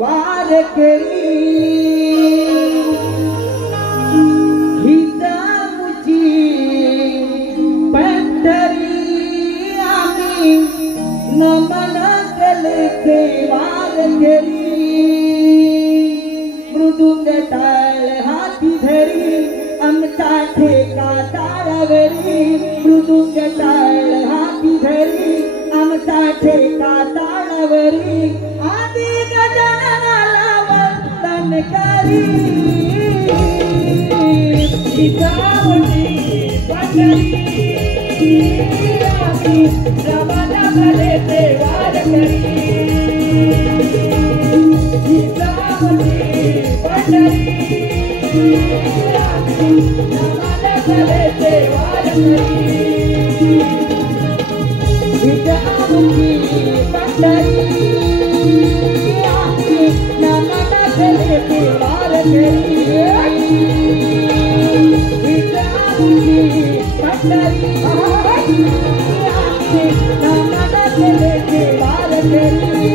वार करी हितामुची पंढरी आम्ही नमन केले वार करी मृदुंग टाळ हाती धरी आमचा ठेका ताळवरी मृदुंग टाळ हाती धरी आमचा ठेका ताळवरी आदि गजाननाला वंदन करी हितामुची पंढरी आम्ही नमन केले वार करी हितामुची पंढरी नमन केले वार करी हितामुची पंढरी नमन केले वार करी हितामुची पंढरी नमन केले वार करी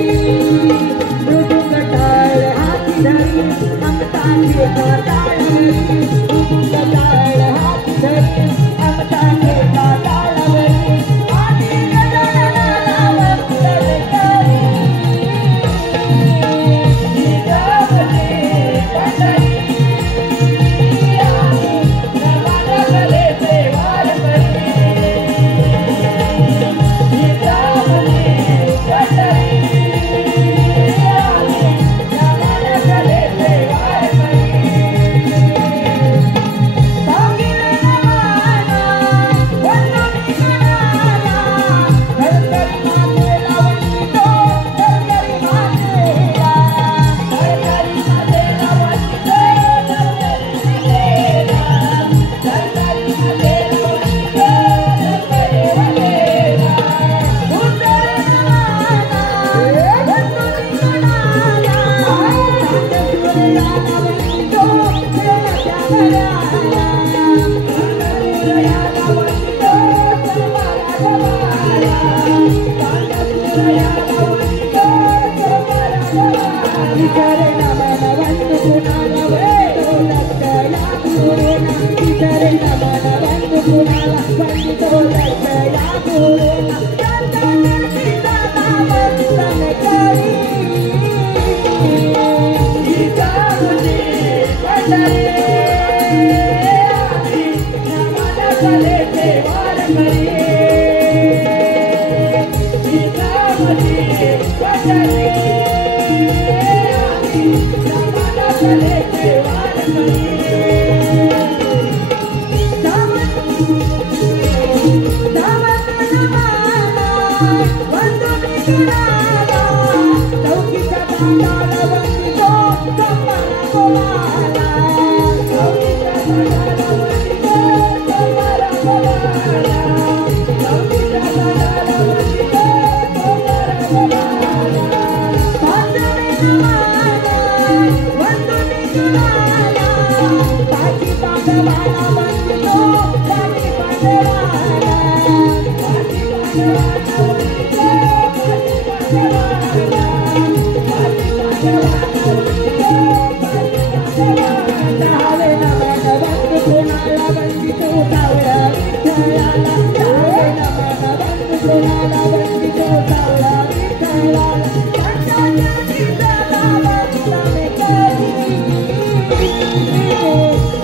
मृदुंग टाळ हाती धरी आमचा ठेका ताळवरी मृदुंग टाळ हाती धरी आमचा ठेका ताळवरी आदि गजाननाला वंदन करी हितामुची पंढरी नमन केले वार करी हितामुची पंढरी नमन केले वार करी सांगितले नमाना वंदनी गणाला धरकरी मातेला वंदितो धरकरी मातेला धरकरी मातेला वंदितो धरकरी मातेला धरकरी मातेला वंदितो धरकरी मातेला उतर नमाना वंदनी गणाला चांदसूर्याला वंदितो देवाच्या घराला चांदसूर्याला वंदितो सोमारा गवाला चांदसूर्याला वंदितो सोमारा गवाला विचारे नमन वंदू कुणाला वंदितो दत्तया गुरुना विचारे नमन वंदू कुणाला वंदितो दत्तया गुरुना दत्तया सीताला वंदन करी हितामुची पंढरी नमन केले वार करी हितामुची पंढरी नमन केले वार करी वंदनी गणाला चौकीच्या दांडाला वंदितो सोमारा गवाला चौकीच्या दांडाला वंदितो सोमारा गवाला चौकीच्या दांडाला वंदितो सोमारा गवाला पांढरी नमाना वंदनी गणाला पाठी पांडवाला वंदितो पाठी पांडवाला पाठी पांडवाला वंदितो पाठी पांडवाला पाठी पांडवाला वंदितो पाठी पांडवाला हरे नमन वंदू कुणाला वंदितो सावळा विठ्ठलाला हरे नमन वंदू कुणाला वंदितो सावळा विठ्ठलाला पंढरीच्या सीताला वंदन करी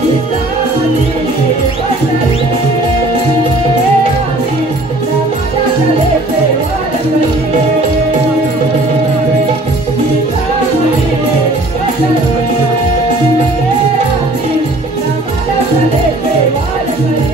हितामुची पंढरी नमन केले वार करी हितामुची पंढरी नमन केले वार करी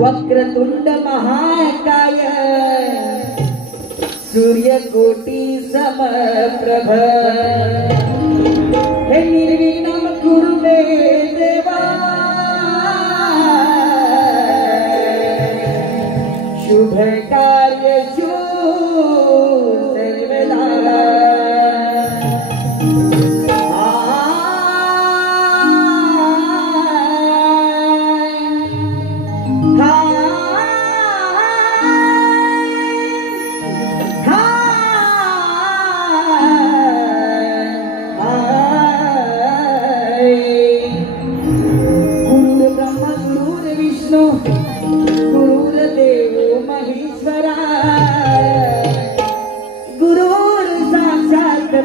वक्रतुंड महाकाय सूर्यकोटी समप्रभ हे निर्विघ्नं कुरु मे देवा शुभ कार्येषु सर्वदा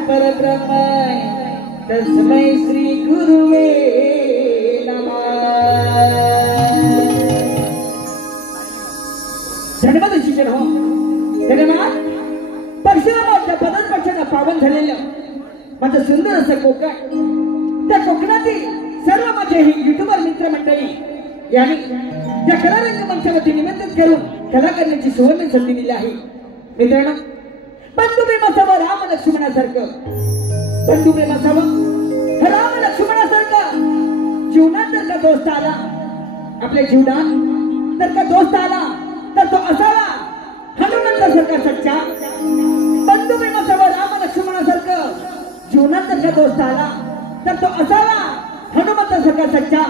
परब्रह्म तस्मै श्री गुरुवे नमः। धन्यवाद शिक्षण हो धन्यवाद। परशुरामाच्या पदस्पर्शाने पावन झालेलं माझं सुंदर असं कोकण, त्या कोकणातील सर्व माझे हे युट्यूबर मित्र मंडळी यांनी ज्या कलारंग मंचावरती निमंत्रित करून कला करण्याची सुवर्ण संधी दिली आहे। मित्रांनो, बंधुप्रेम असावं राम लक्ष्मणासारखं, बंधुप्रेम असावं राम लक्ष्मणासारखं। जीवनात जर का दोस्त आला, आपल्या जीवनात जर का दोस्त आला तर तो असावा हनुमंतासारखा सच्चा। बंधुप्रेम असावं राम लक्ष्मणासारखं, जीवनात जर का दोस्त आला तर तो असावा हनुमंतासारखा सच्चा।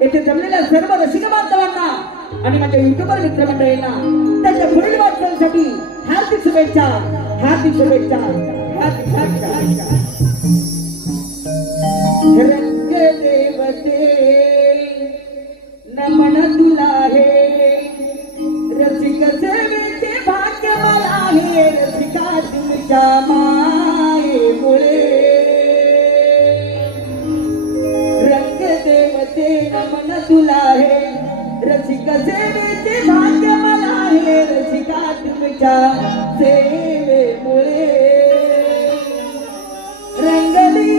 येथे जमलेल्या सर्व रसिक बांधवांना आणि माझ्या युट्यूबर मित्रमंडळींना त्यांच्या पुढील वाटचालीसाठी हार्दिक शुभेच्छा, हार्दिक शुभेच्छा, हार्दिक शुभेच्छा। रंग देवते देते नमन तुला हे रसिक सेवेचे भाग्य मला हे रसिका तुमच्या सेवेमुळे रंगली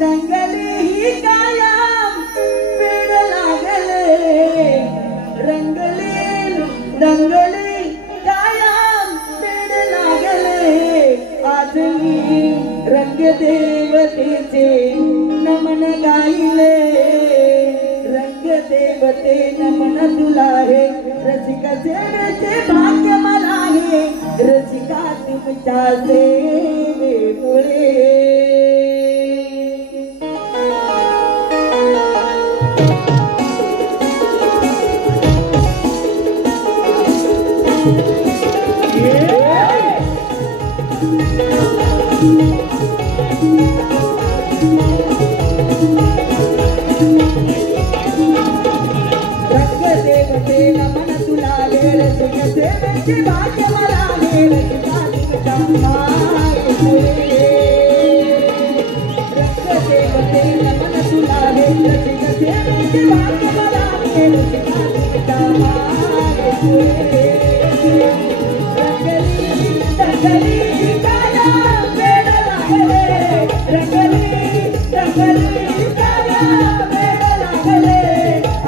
दंगली ही कायम वेड लागले रंगली दंगली कायम वेड लागले आज मी रंग देवतेचे नमन गाईले रंग देवते नमन तुला हे रसिक सेवेचे भाग्य मला हे रसिका तुमच्या सेवेमुळे देवते नमन तुला हे रसिक सेवेचे भाग्य मला हे रसिका तुमच्या मायेमुळे रंग देवते नमन तुला हे रसिक सेवेचे भाग्य मला हे रसिका तुमच्या मायेमुळे रंगली दंगली काया वेड लागले रंगली दंगली काया वेड लागले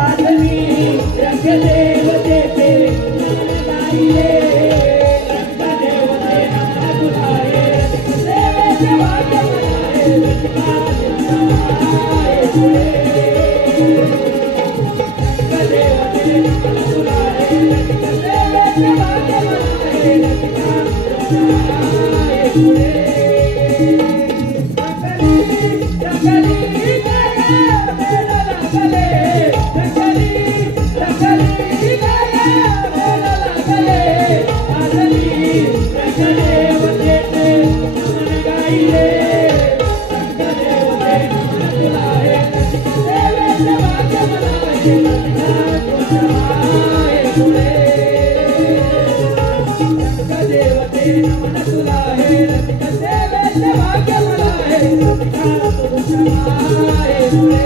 आज मी रंग देवतेचे गाईले रंग देवते नमन तुला हे रसिक सेवेचे भाग्य मला हे रसिका तुमच्या मायेमुळे रंग देवते नमन तुला हे रसिक सेवेचे भाग्य मला हे रसिका तुमच्या मायेमुळे रंगली काया वेड लागले रंगली दंगली काया वेड लागले आज मी रंग देवतेचे नमन गाईले रंग देवते नमन तुला हे रसिक सेवेचे भाग्य मला हे रसिका तुमच्या मायेमुळे रंग देवते नमन तुला हे रसिक सेवेचे भाग्य मला हे रसिका तुमच्या मायेमुळे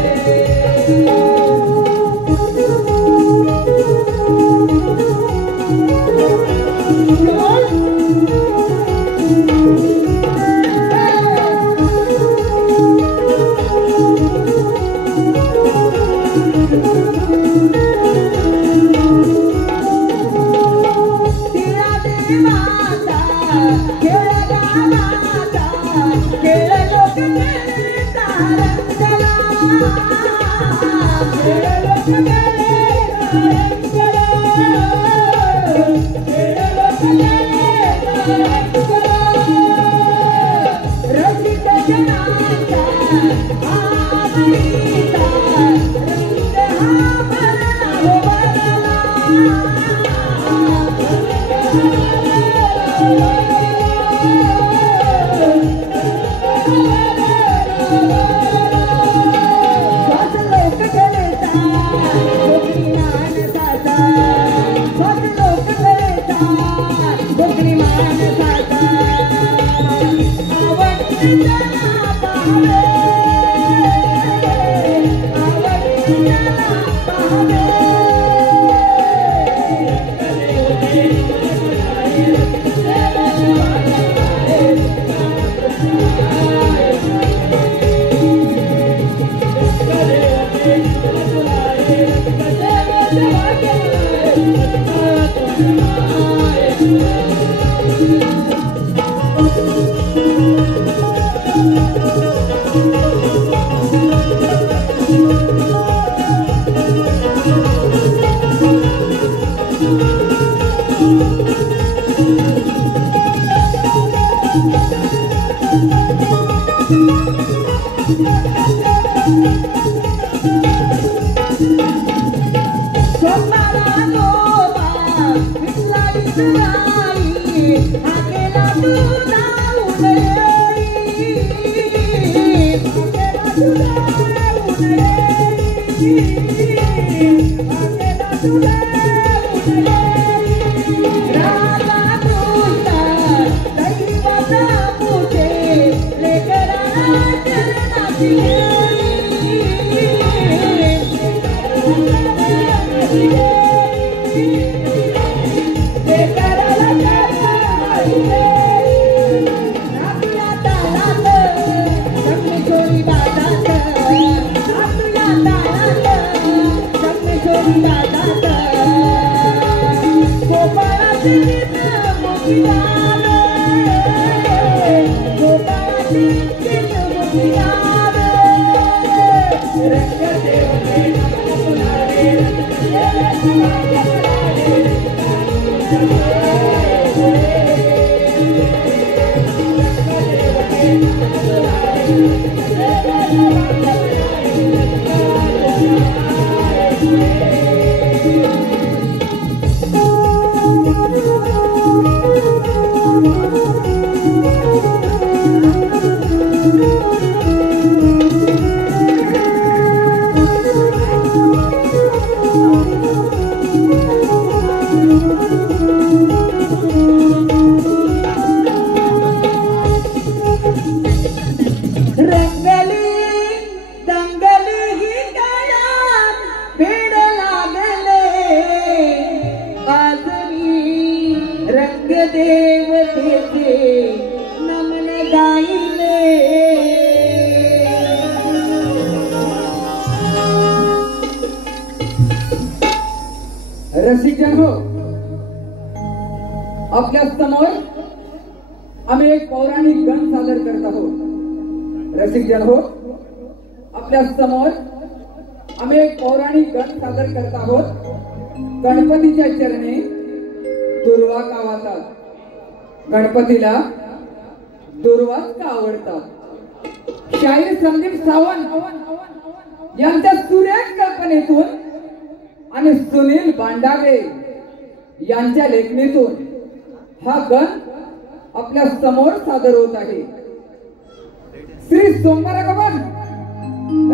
रसिकजन हो, आपल्या समोर आम्ही एक पौराणिक गण सादर करत आहोत. रसिकजन हो, आपल्या समोर आम्ही एक पौराणिक गण सादर करत आहोत. गणपतीच्या चरणी दुर्वा का वाहतात, गणपतीला दुर्वाच का आवडतात. शाहीर संदीप सावंत यांच्या सुरेख कल्पनेतून आणि सुनील बांडागे यांच्या लेखणीतून हा गण आपल्या समोर सादर होत आहे. श्री सोमवारगमन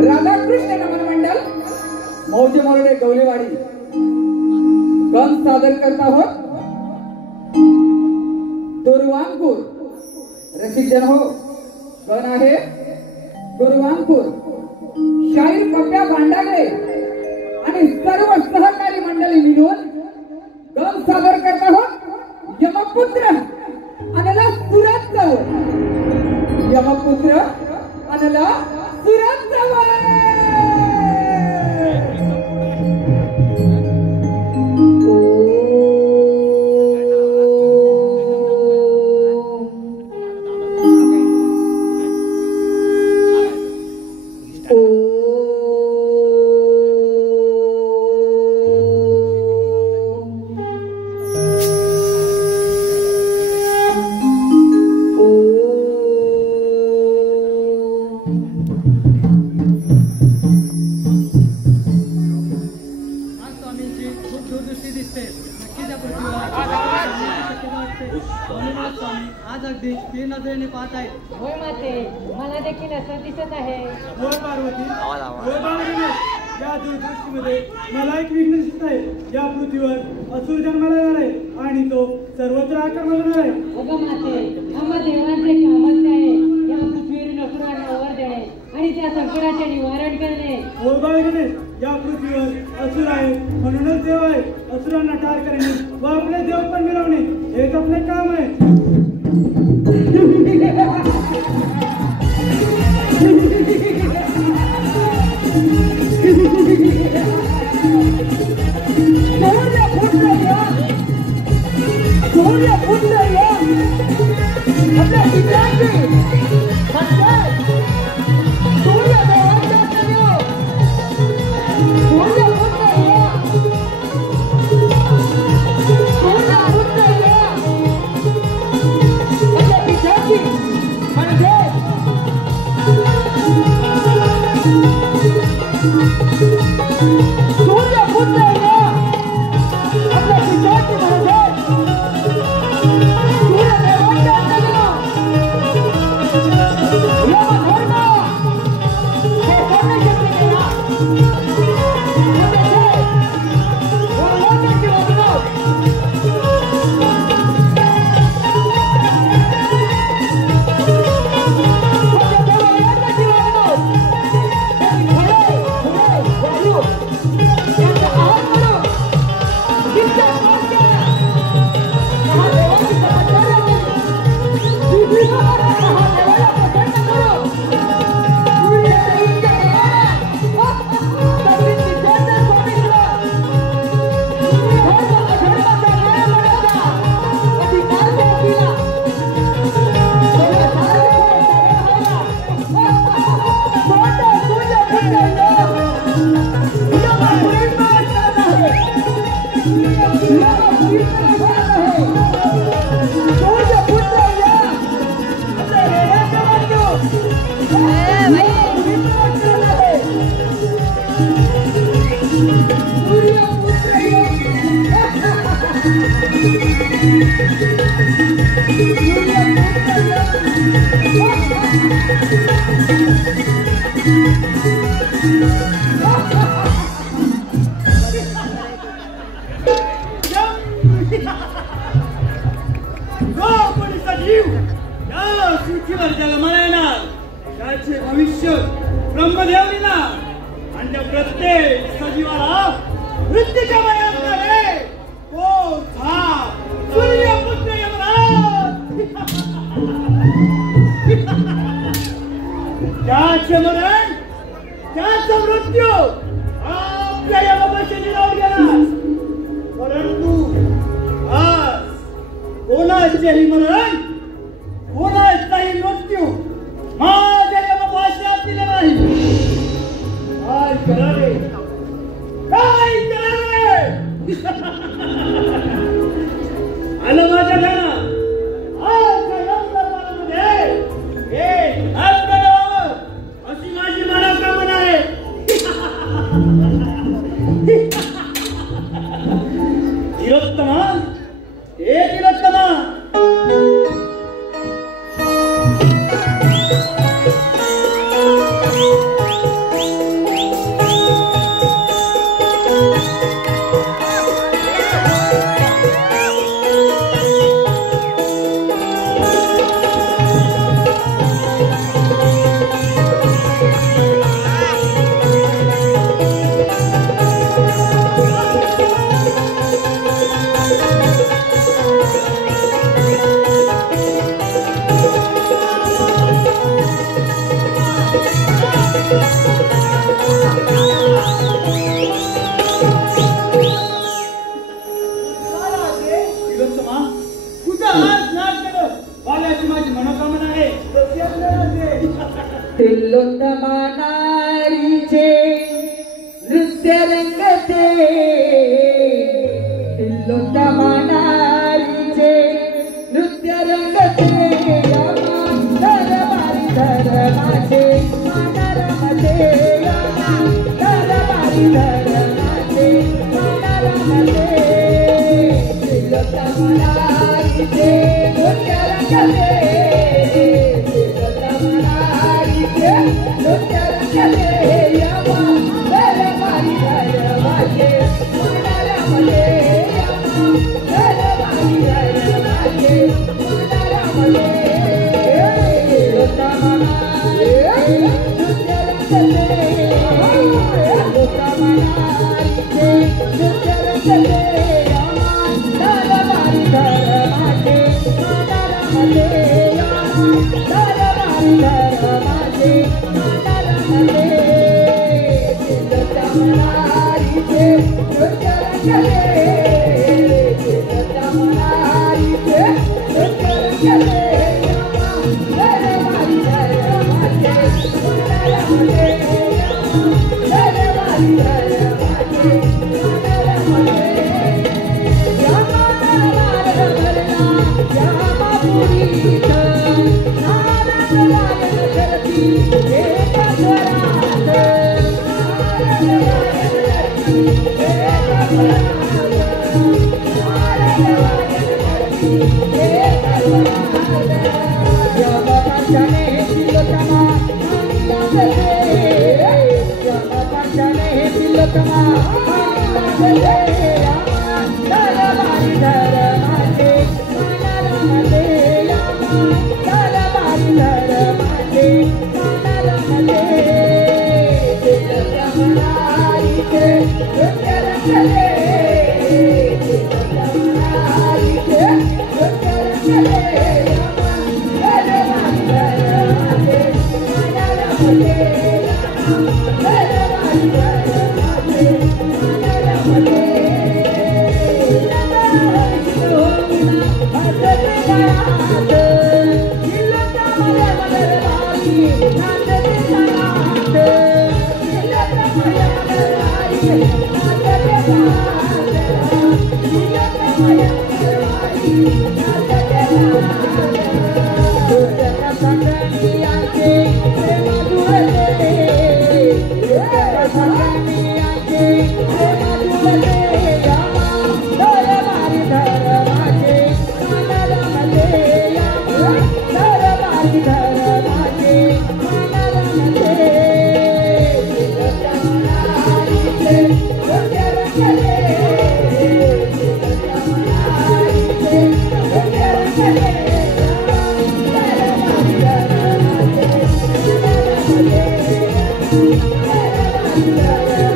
राधाकृष्ण नमन मंडल मौजे मोरडे गवलेवाडी गण सादर करत आहोत. दुर्वांकुर. रसिकजन हो, गण आहे दुर्वांकुर. शाहीर कप्प्या बांडागे आणि सर्व सहकारी मंडळी मिळून गण सादर करत आहोत. यमपुत्र अनला सुरत जवळ, यमपुत्र अनला सुरत जवळ. आज अगदी तीन नजरेने पाहत आहेत. होय माते, मला देखील असं दिसत आहे. होय पार्वती, होय बाळगणे, या दूरदृष्टीमध्ये मला एक विघ्न दिसत आहे. या पृथ्वीवर असुर जन्माला येणार आहे आणि तो सर्वत्र आक्रमण करणार आहे. अगं माते, आम्हा देवांचे कामच आहे या पृथ्वीवर असुरांना वर देणे आणि त्या संकटाचे निवारण करणे. होय बाळगणे, या पृथ्वीवर असुर आहे म्हणूनच देव आहे. असुरांना ठार करणे व आपले देव पण मिळवणे हेच आपले काम आहे. प्रत्येक सजीवाला मृत्यूच्या वयात नव्हे तो सूर्यपुत्र यमराज त्याचे मरण त्याचा मृत्यू आपल्या यमदशेने लावून गेला. परंतु आज कोणाचेही मरण कोणाचाही मृत्यू माझ्या यमपाशात दिले नाही. काय करावे काय करावे आलं माझ्या ध्यानात. आज यमदर्बारामध्ये एक हस्त द्यावं अशी माझी मनोकामना आहे. तिलोत्तमा हे तिलोत्तमा तिलोत्तमा नारीचे नृत्य रंगते. तिलोत्तमा नारीचे नृत्य रंगते. दरबारी धर्माचे मानारामध्ये दरबारी धर्माचे मानारामध्ये तिलोत्तमा नारीचे नृत्य रंगते. Yeah.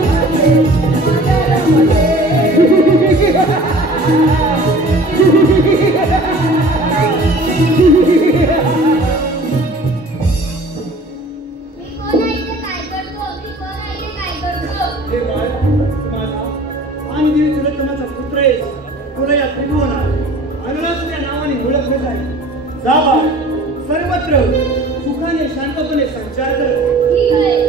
सर्वत्र सुखाने शांतपणे संचार कर.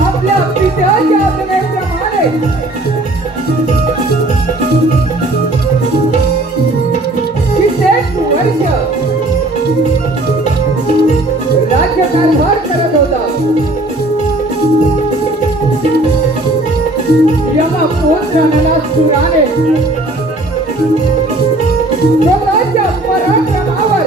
आपल्या पित्याच्या आज्ञेप्रमाणे कित्येक वर्ष राज्यकारभार करत होता. यमपुत्र नलासुराने स्वतःच्या पराक्रमावर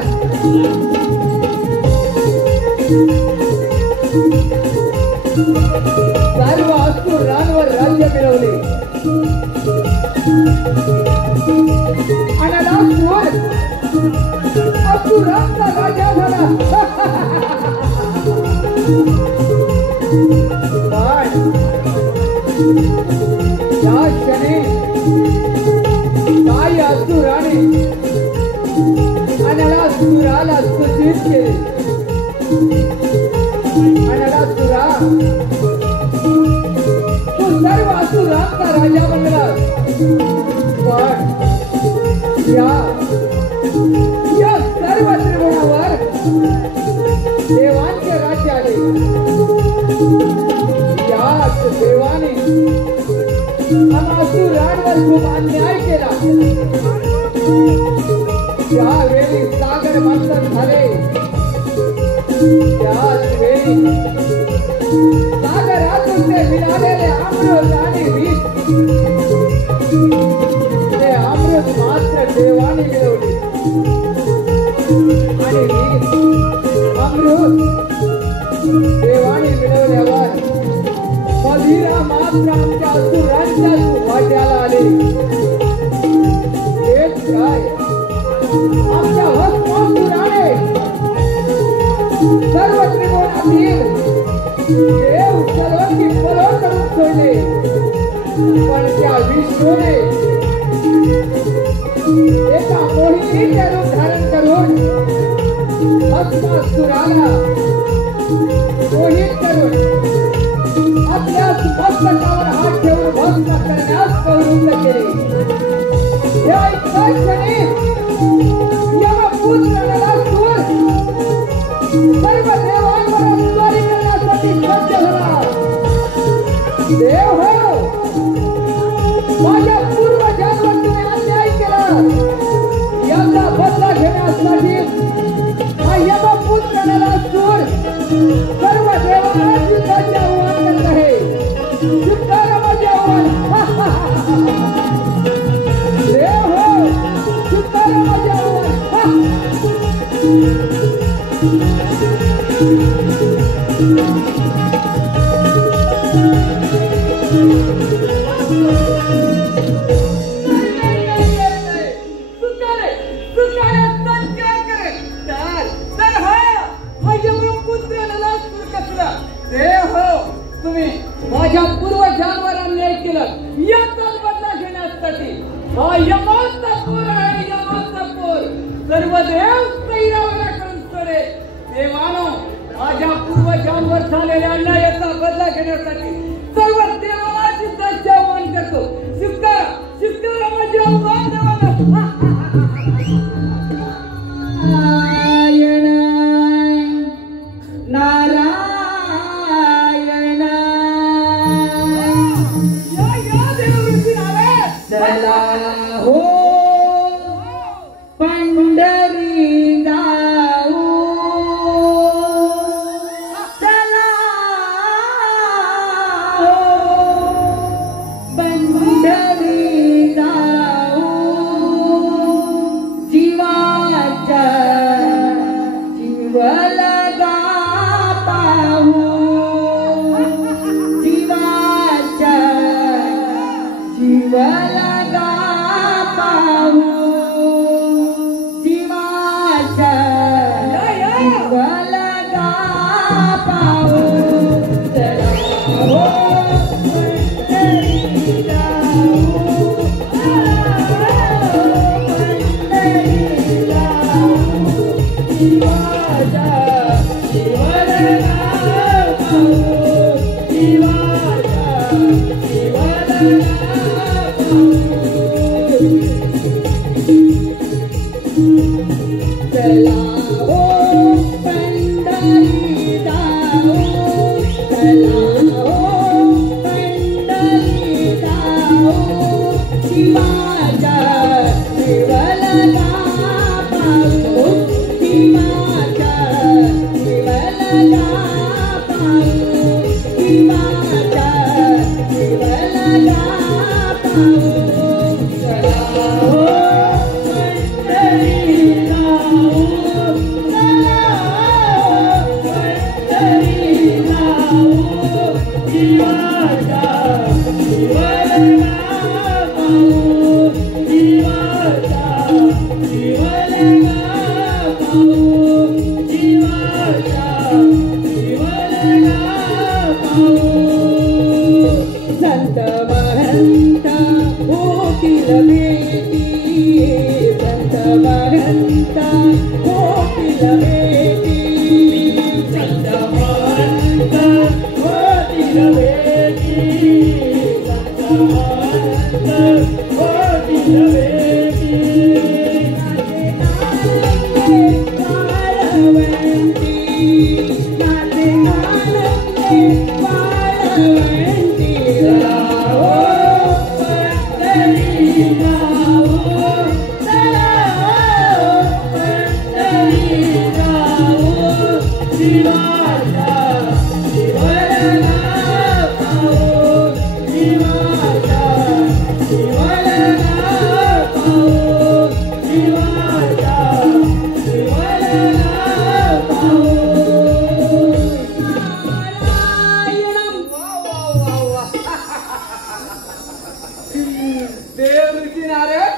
सर्व असुरांवर राज्य मिळवले. आणि नलासुर असुरांचा राजा झाला. त्या क्षणी काही असुराने नलासुराला सूचित केले. नलासुरा तू सर्व असुरांचा राजा बनला. पण या सर्व त्रिभुवनावर देवांचे राज्य आले. याच देवाने असुरांवर खूप अन्याय केला. ज्यावेळी सागर मंथन झाले त्याच वेळी सागरातून ते मिळालेले अमृत आणि विष ते अमृत मात्र देवाने मिळवले. आणि विष अमृत देवाने मिळवल्यावर बधिरा मात्र आमच्या असुरांच्या वाट्याला आले. हेच काय आमच्या भस्मासुराने सर्व त्रिभुवनातील देव सर्वांची पलट करून सोडले. पण त्या विष्णूने एका मोहिनीचे रूप धारण करून भस्मासुराला मोहित करून आपल्या मस्तकावर हात ठेवून भस्म करण्यास प्रवृत्त केले. या एकाच क्षणी यमपुत्र नलासुर सर्व देवांवर स्वारी करण्यासाठी सज्ज झाला. देव हो, माझ्या पूर्वजांवर तुम्ही अन्याय केला. याचा बदला घेण्यासाठी हा यमपुत्र नलासुर सर्व देवांना युद्धाचे आव्हान करत आहे. युद्धाला माझे आव्हान. देव हो, युद्धाला माझे आव्हान. तुम्ही माझ्या पूर्वजांवर अन्याय केला. याचाच बदला घेण्यासाठी हा यमाचा पोर आहे. यमाचा पोर सर्व देव कैरावला करून सोडे. देवानो, माझ्या पूर्वजांवर झालेल्या अन्यायाचा बदला घेण्यासाठी सर्व देवाला युद्धाचे आव्हान करतो. स्वीकारा माझे आव्हान देवाला. नारायण चला हो पंढरी जाऊ. चला पाहू चला हो पंढरी जाऊ पंढरी जाऊ शिवाचा शिवलगा पाहू शिवाचा शिवलगा पाहू चला हो पंढरी जाऊ चला हो पंढरी जाऊ शिवाचा शिवलगा पाहू शिवाचा शिवलगा पाहू शिवाचा शिवलगा पाहू चला हो संत महंत होतील भेटी संत महंत होतील भेटी संत महंत होतील भेटी संत महंत होतील भेटी वाळवंती माझे आनंदे वाळवंती चला हो पंढरी जाऊ चला हो पंढरी जाऊ शिवाचा शिवलगा पाहू शिवाचा शिवलगा पाहू शिवाचा शिवलगा पाहू देव ऋषी नारद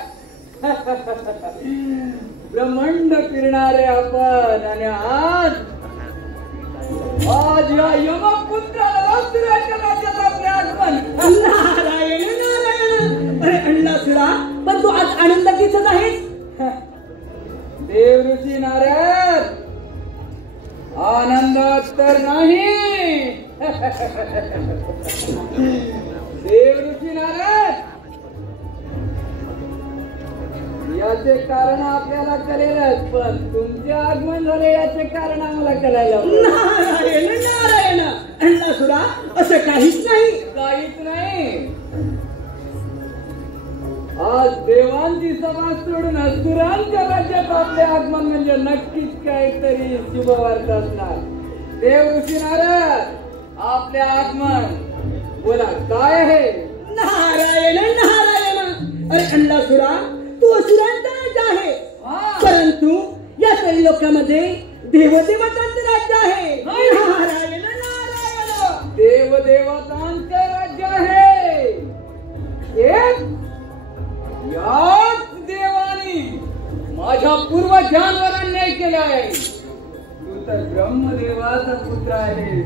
ब्रह्मांड फिरणारे आपण आणि आज या यमपुत्राला वासुदेवाच्या राज्यात आपले आगमन नारायण नारायण अरे अण्णासुरा पण तू आज आनंद दिसत आहेस देव ऋषी नारद आनंद तर नाही देव ऋषी नारद याचे कारण आपल्याला कळेलच पण तुमचे आगमन झाले याचे कारण आम्हाला कळायला नारायण नारायण अण्णासुरा असं काहीच नाही आज देवांची सभा सोडून असुरांच्या राज्यात आपले आगमन म्हणजे नक्कीच काहीतरी शुभवार्ता असणार देव ऋषी नारद आपले आगमन बोला काय आहे नारायण नारायण अरे अण्णासुरा तू असुरांचा राज्य आहे परंतु या त्रैलोक्यामध्ये देवदेवतांचे राज्य आहे नारायण नारायण देवदेवतांचे राज्य आहे एक याच देवानी माझ्या पूर्वजांवर अन्याय केला आहे तू तर ब्रह्मदेवाचा पुत्र आहे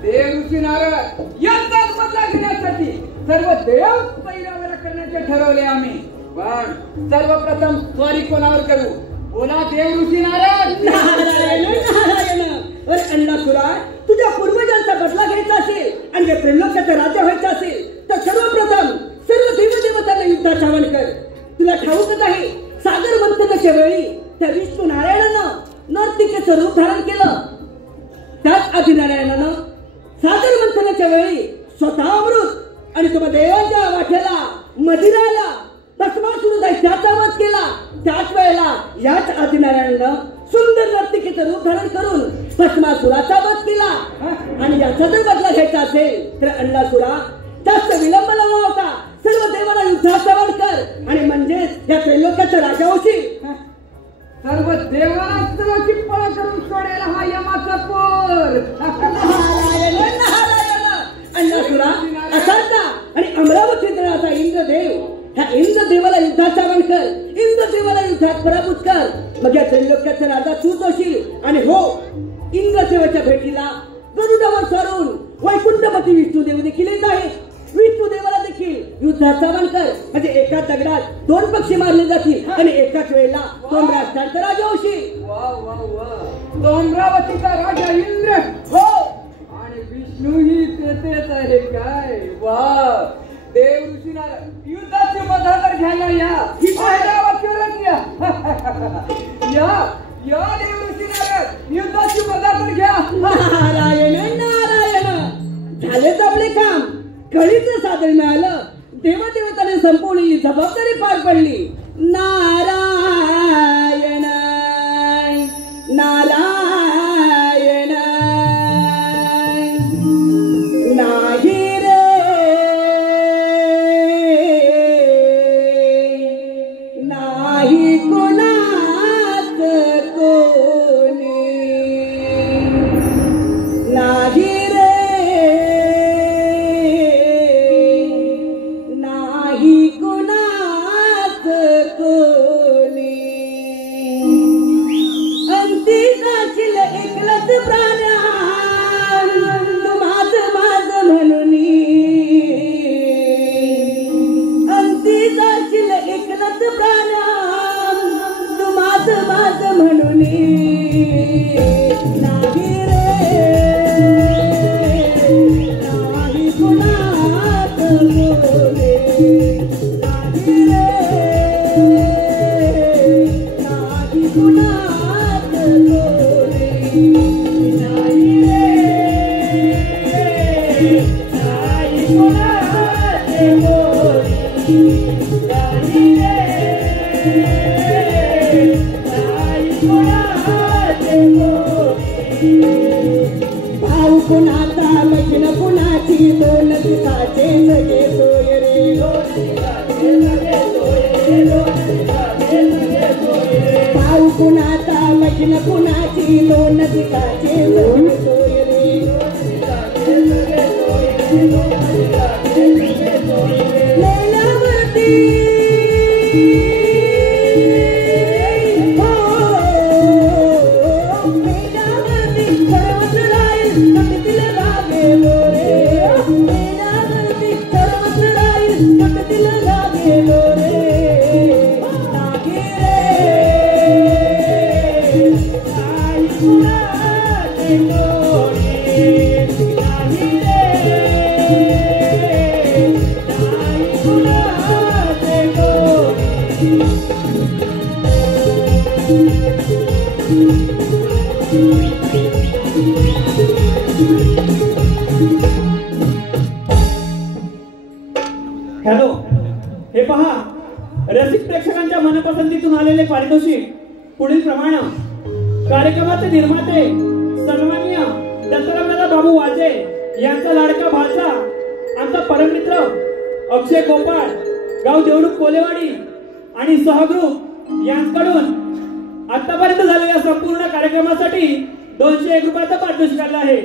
देव ऋषी नारद यांचाच बदला घेण्यासाठी सर्व देव पैरावर करण्याचे ठरवले आम्ही पण सर्वप्रथम स्वारी कोणावर करू बोला देव ऋषी नारद नारायण नारायण अरे अण्णासुरा तुझ्या पूर्वजांचा बदला घ्यायचा असेल आणि या त्रैलोक्याचं राज्य व्हायचं असेल तर सर्वप्रथम सर्व देवदेवतांना युद्धात आवाहन कर तुला ठाऊकच आहे सागर मंथनाच्या वेळी त्या विष्णू नारायणानं नर्तिकेचं रूप धारण केलं त्याच आदिनारायणानं सागर मंथनाच्या वेळी स्वतः अमृत आणि तुम्हा देवांच्या वाट्याला मदिराला भस्मासुर दैत्याचा वध केला त्याच वेळेला याच आदिनारायणानं सुंदर नर्तिकेचं रूप धारण करून भस्मासुराचा वध केला आणि याचा जर बदला घ्यायचा असेल तर अण्णासुरा जास्त विलंब न होता सर्व देवाला युद्धात आवाहन कर आणि म्हणजेच या त्रैलोक्याचा राजा होशील सर्व देवाला सर्वांची पळ करून सोडेल हा यमाचा पोर नारायण नारायण अण्णासुरा असाचा आणि अमरावती नगराचा इंद्रदेव ह्या इंद्रदेवाला युद्धात आवाहन कर इंद्रदेवाला युद्धात पराभूत कर मग या त्रैलोक्याचा राजा तूच होशील आणि हो इंद्रदेवाच्या भेटीला गरुडावर चढून वैकुंठपती विष्णुदेव देखील येत आहेत. विष्णुदेवाला देखील युद्धात आवाहन कर म्हणजे एका दगडात 2 पक्षी मारले जातील आणि एकाच वेळेला 2 राष्ट्रांचा राजा होशील. वा वा वा डोंगरावतीचा राजा इंद्र हो आणि विष्णू ही तेच आहे काय. वा देव ऋषीना युद्धाची मजा तर घ्यायला या ही डोंगरावतीवरच या या देव ऋषीना युद्धाची मजा तर घ्या. नारायण नारायण झालेच आपले काम. कळीचं साधन मिळालं. देवदेवताने संपवलेली जबाबदारी पार पडली. नारायण नारायण नाही रे नाही कोणात कोणी नाही भाऊ कुणाचा बहीण कुणाची दोन दिवसाचे सगळे सोय रे. भाऊ कुणाचा बहीण कुणाची दोन दिवसाचे सगळे सोय रे. लेण्यावरती हॅलो, हे पहा रसिक प्रेक्षकांच्या मनपसंतीतून आलेले पारितोषिक पुढील प्रमाणे. कार्यक्रमाचे निर्माते सन्माननीय दत्तरामदादा बाबू वाजे यांचा लाडका भाचा आमचा परममित्र अक्षय गोपाळ गाव देवरुख कोलेवाडी आणि सहगृह यांच्याकडून आतापर्यंत झालेल्या संपूर्ण कार्यक्रमासाठी 201 रुपयाचा पारितोषिक आला आहे.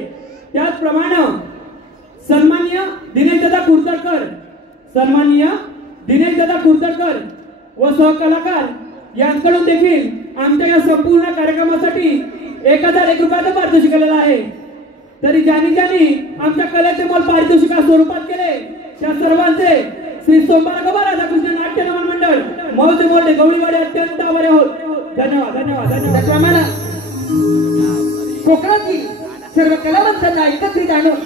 त्याचप्रमाणे सन्माननीय दिनेशदादा कुर्तडकर व सहकलाकार यांच्याकडून देखील आमच्या या संपूर्ण कार्यक्रमासाठी 1001 रुपयाचा पारितोषिक आलेला आहे. तरी ज्यांनी आमच्या कलेचे मोल पारितोषिका स्वरूपात केले त्या सर्वांचे श्री सोमवार राधाकृष्ण नाट्य नमन मंडळ मौजे मोठे गवळीवाडे अत्यंत आभारी आहोत. धन्यवाद धन्यवाद धन्यवाद. त्याप्रमाणे कोकणातील सर्व कलावंतांना एकत्रित आणून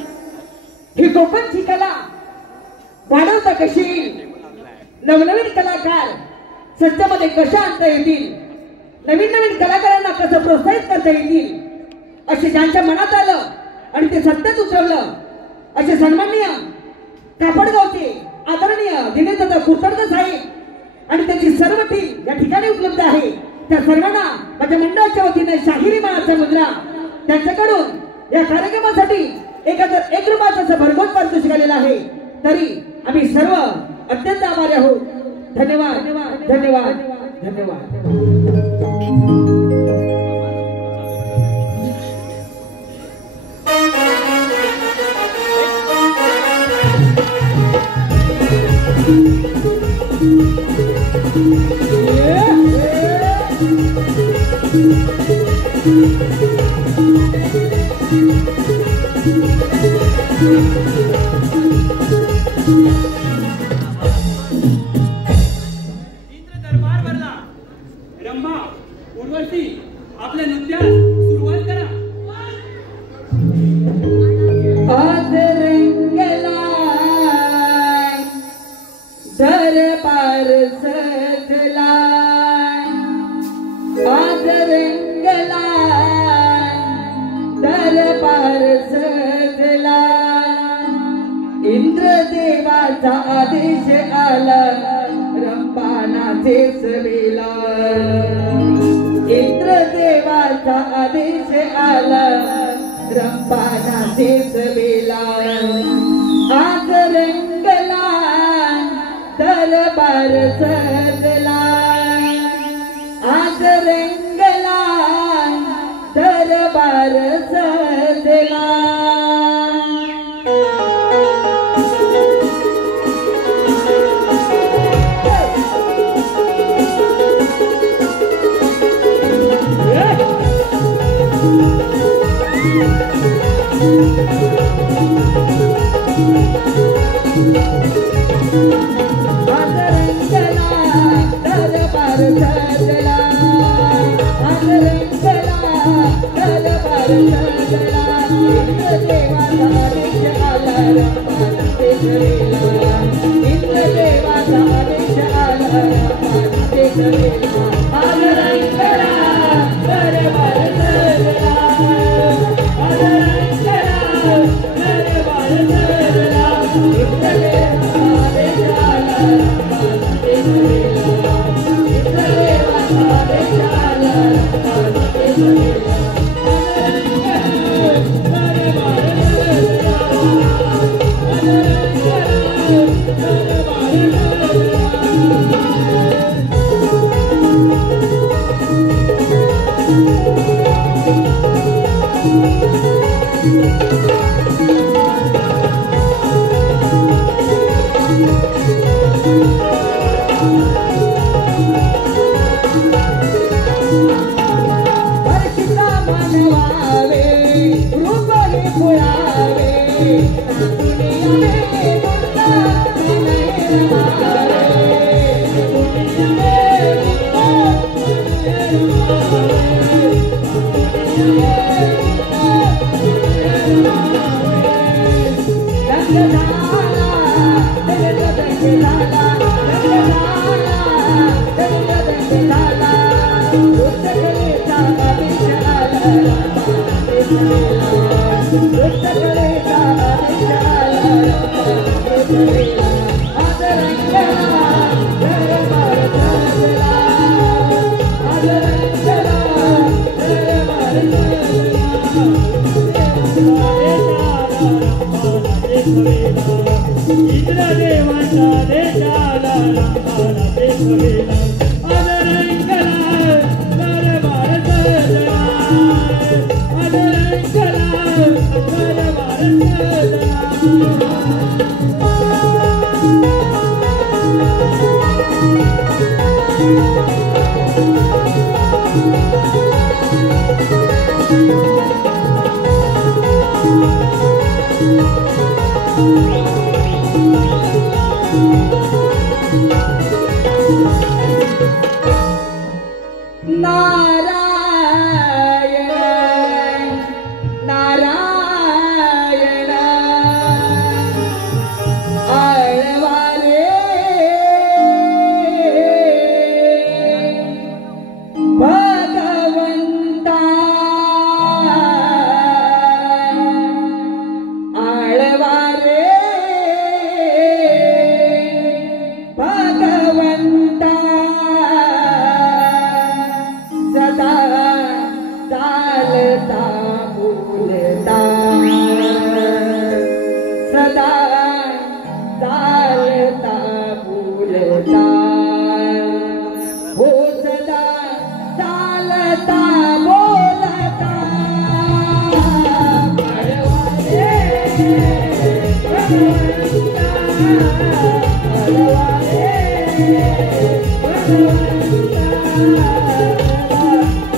ही कोकणची कला वाढवता कशी येईल, नवनवीन कलाकार सत्यामध्ये कशा आणता येतील, नवीन नवीन कलाकारांना कसं प्रोत्साहित करता येतील असे ज्यांच्या मनात आलं आणि ते सत्यात उतरवलं असे सन्माननीय कापडगावचे आदरणीय दिनेशदादा कुर्तडकर साहेब आणि त्याची सर्व टीम या ठिकाणी उपलब्ध आहे. त्या सर्वांना माझ्या मंडळाच्या वतीने शाहिरी मानाचा मुद्रा त्यांच्याकडून या कार्यक्रमासाठी 1001 रुपयाचा भरघोस पारितोषिक आलेला आहे. तरी आम्ही सर्व अत्यंत आभारी आहोत. धन्यवाद धन्यवाद धन्यवाद धन्यवाद. Yeah. दरबार भरला. रंभा, उर्वशी, आपल्या नृत्यास सुरुवात करा. आज रंगला दरबार सजला, आज रंगला दरबार सजला. इंद्रदेवाचा आदेश आला, रंभानाचे सवेला. इंद्रदेवाचा आदेश आला, रंभानाचे सवेला. आज रंगला दरबार सजला, आज रंगला दरबार सजला.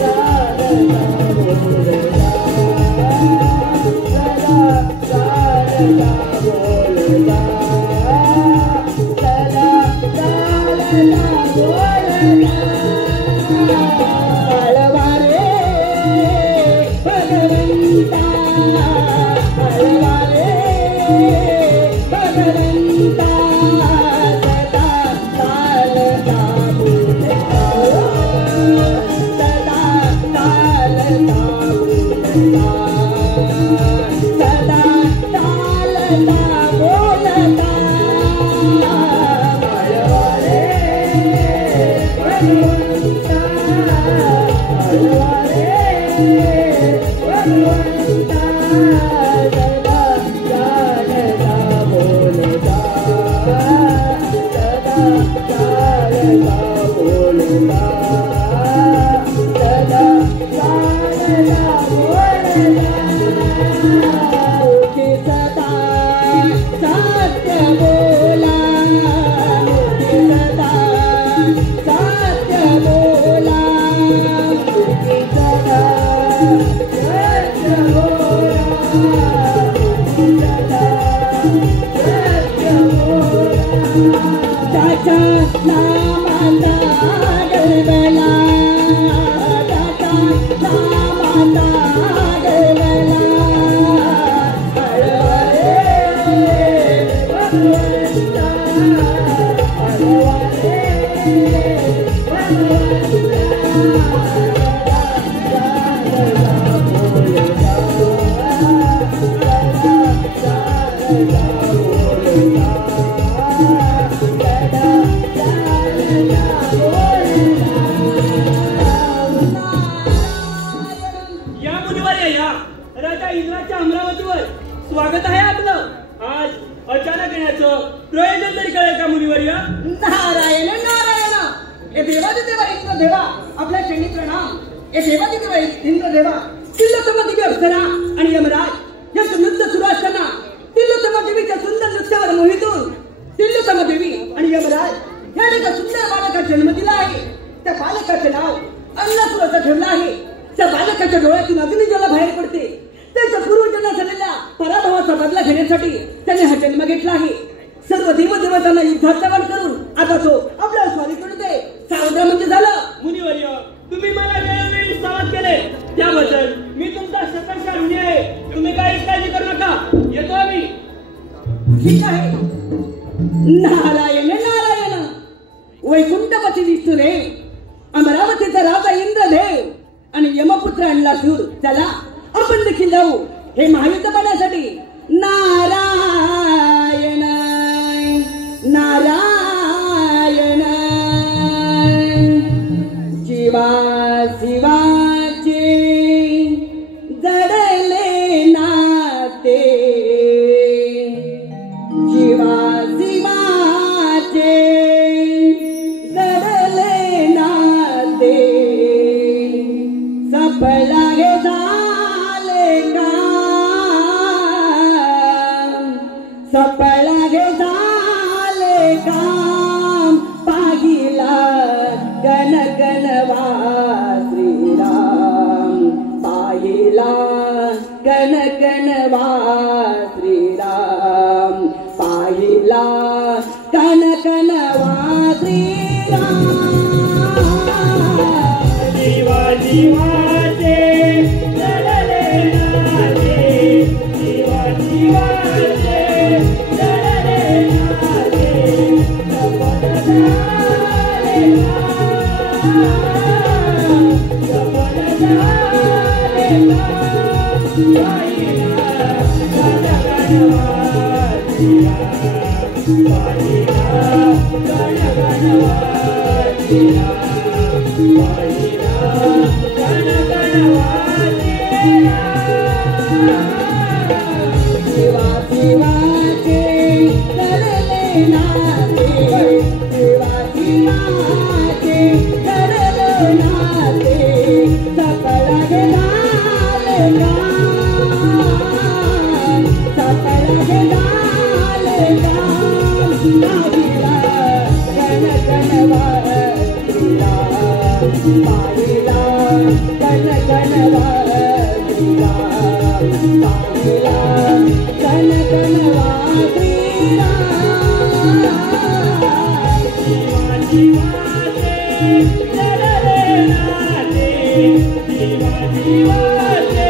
Bye. स्वागत आहे आपलं. आज अचानक येण्याचं प्रयोजन तरी कळेल का मुनिवर्य? नारायण नारायण, हे देवादी देवा इंद्र देवा आपल्या चरणी प्रणाम. हे देवादी देवा इंद्र देवा तिल्लोत्तम देवी अप्सरा आणि यमराज यांचं नृत्य सुरू असताना तिल्लोत्तम देवीच्या सुंदर नृत्यावर मोहितून तिल्लोत्तम देवी आणि यमराज यांनी एका सुंदर बालकाचा जन्म दिला आहे. त्या बालकाचे नाव अन्नपूर असं ठेवलं आहे. त्या बालकाच्या डोळ्यातून अग्नी ज्वाला बाहेर पडते. त्याच्या पूर्वजांना झालेल्या पराभवाचा बदला घेण्यासाठी त्याने हा जन्म घेतला आहे. सर्व देवदेवतांना युद्धात जवळ करून आता तो आपल्याला स्वारी करू दे. सावध म्हणजे झालं. मुनिवर्य, तुम्ही मला वेळोवेळी सावध केले त्याबद्दल मी तुमचा सकर्षा ऋणी आहे. तुम्ही काहीच काळजी करू नका, येतो आम्ही. ठीक आहे. नारायण नारायण, वैकुंठपती विष्णुरे, अमरावतीचा राजा इंद्रदेव आणि यमपुत्र आणला सूर. चला आपण देखील जाऊ हे महायुद्ध पाहण्यासाठी. नारायण नारायण, जीवा शिवाचे जडले नाते, जीवा शिवाचे जडले नाते, सफला हे सफला गे झाले काम, पाहिला गण गणवा श्रीराम, पाहिला गण गणवा श्रीराम, पाहिला गण गणवा श्रीराम. जीवा जीवाचे जडले नाते, जीवा जीवाचे जीवा जीवाचे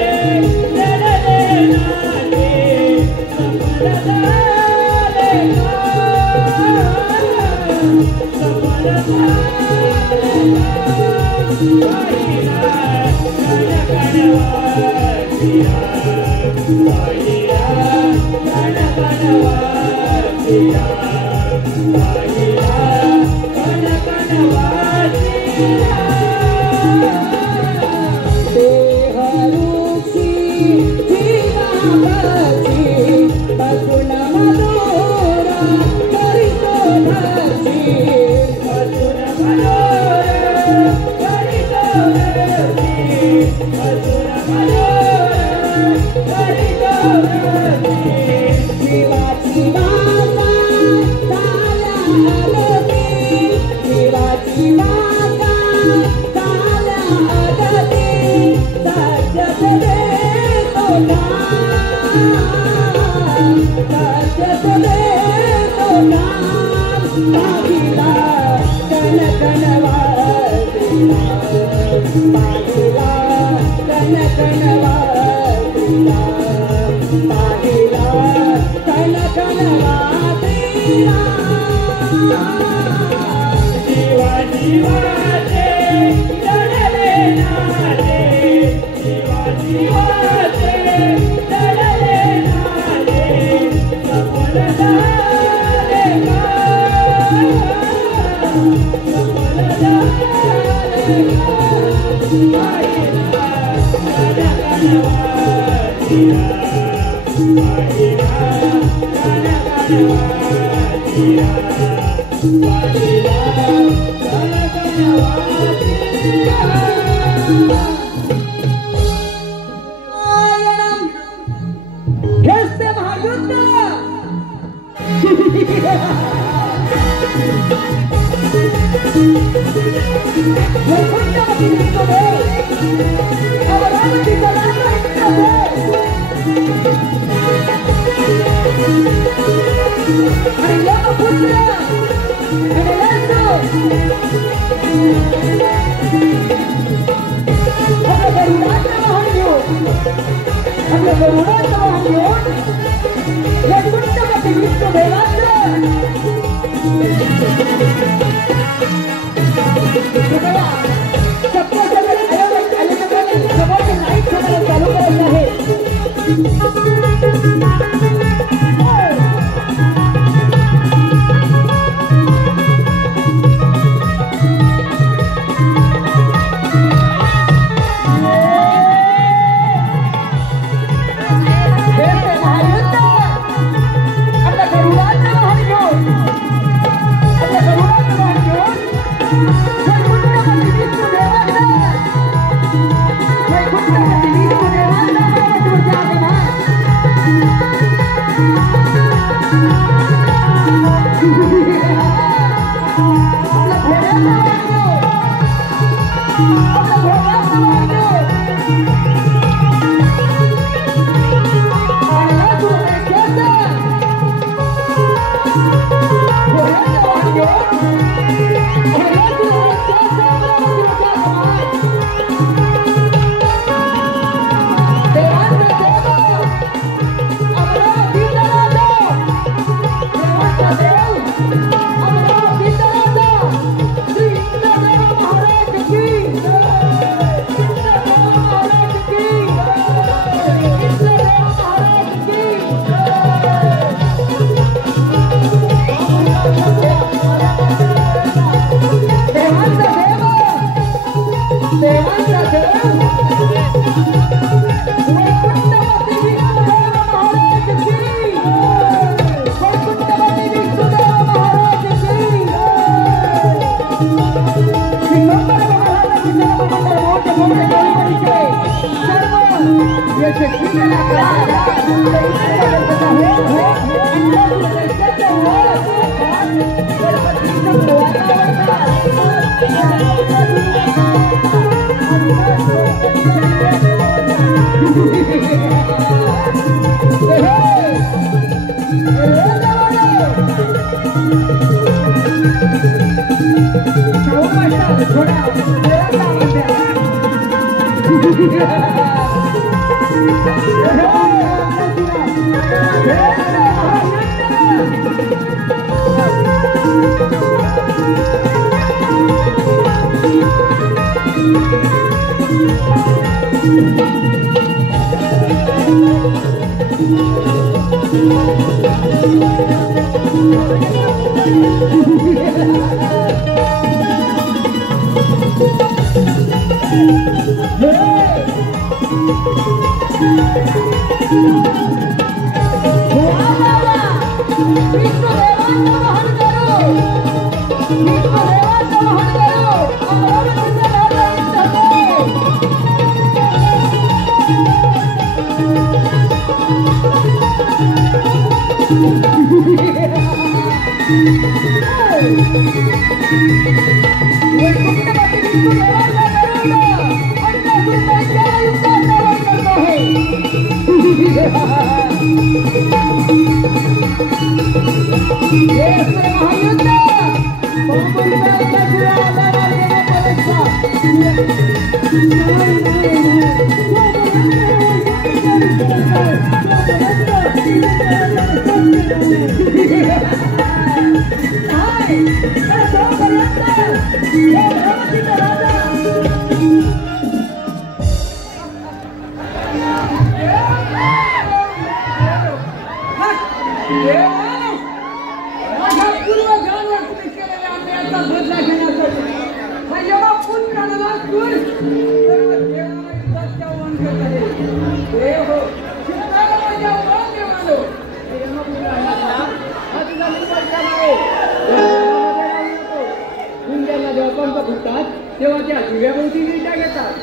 तेव्हा त्या दिव्याभोवती विटा घेतात.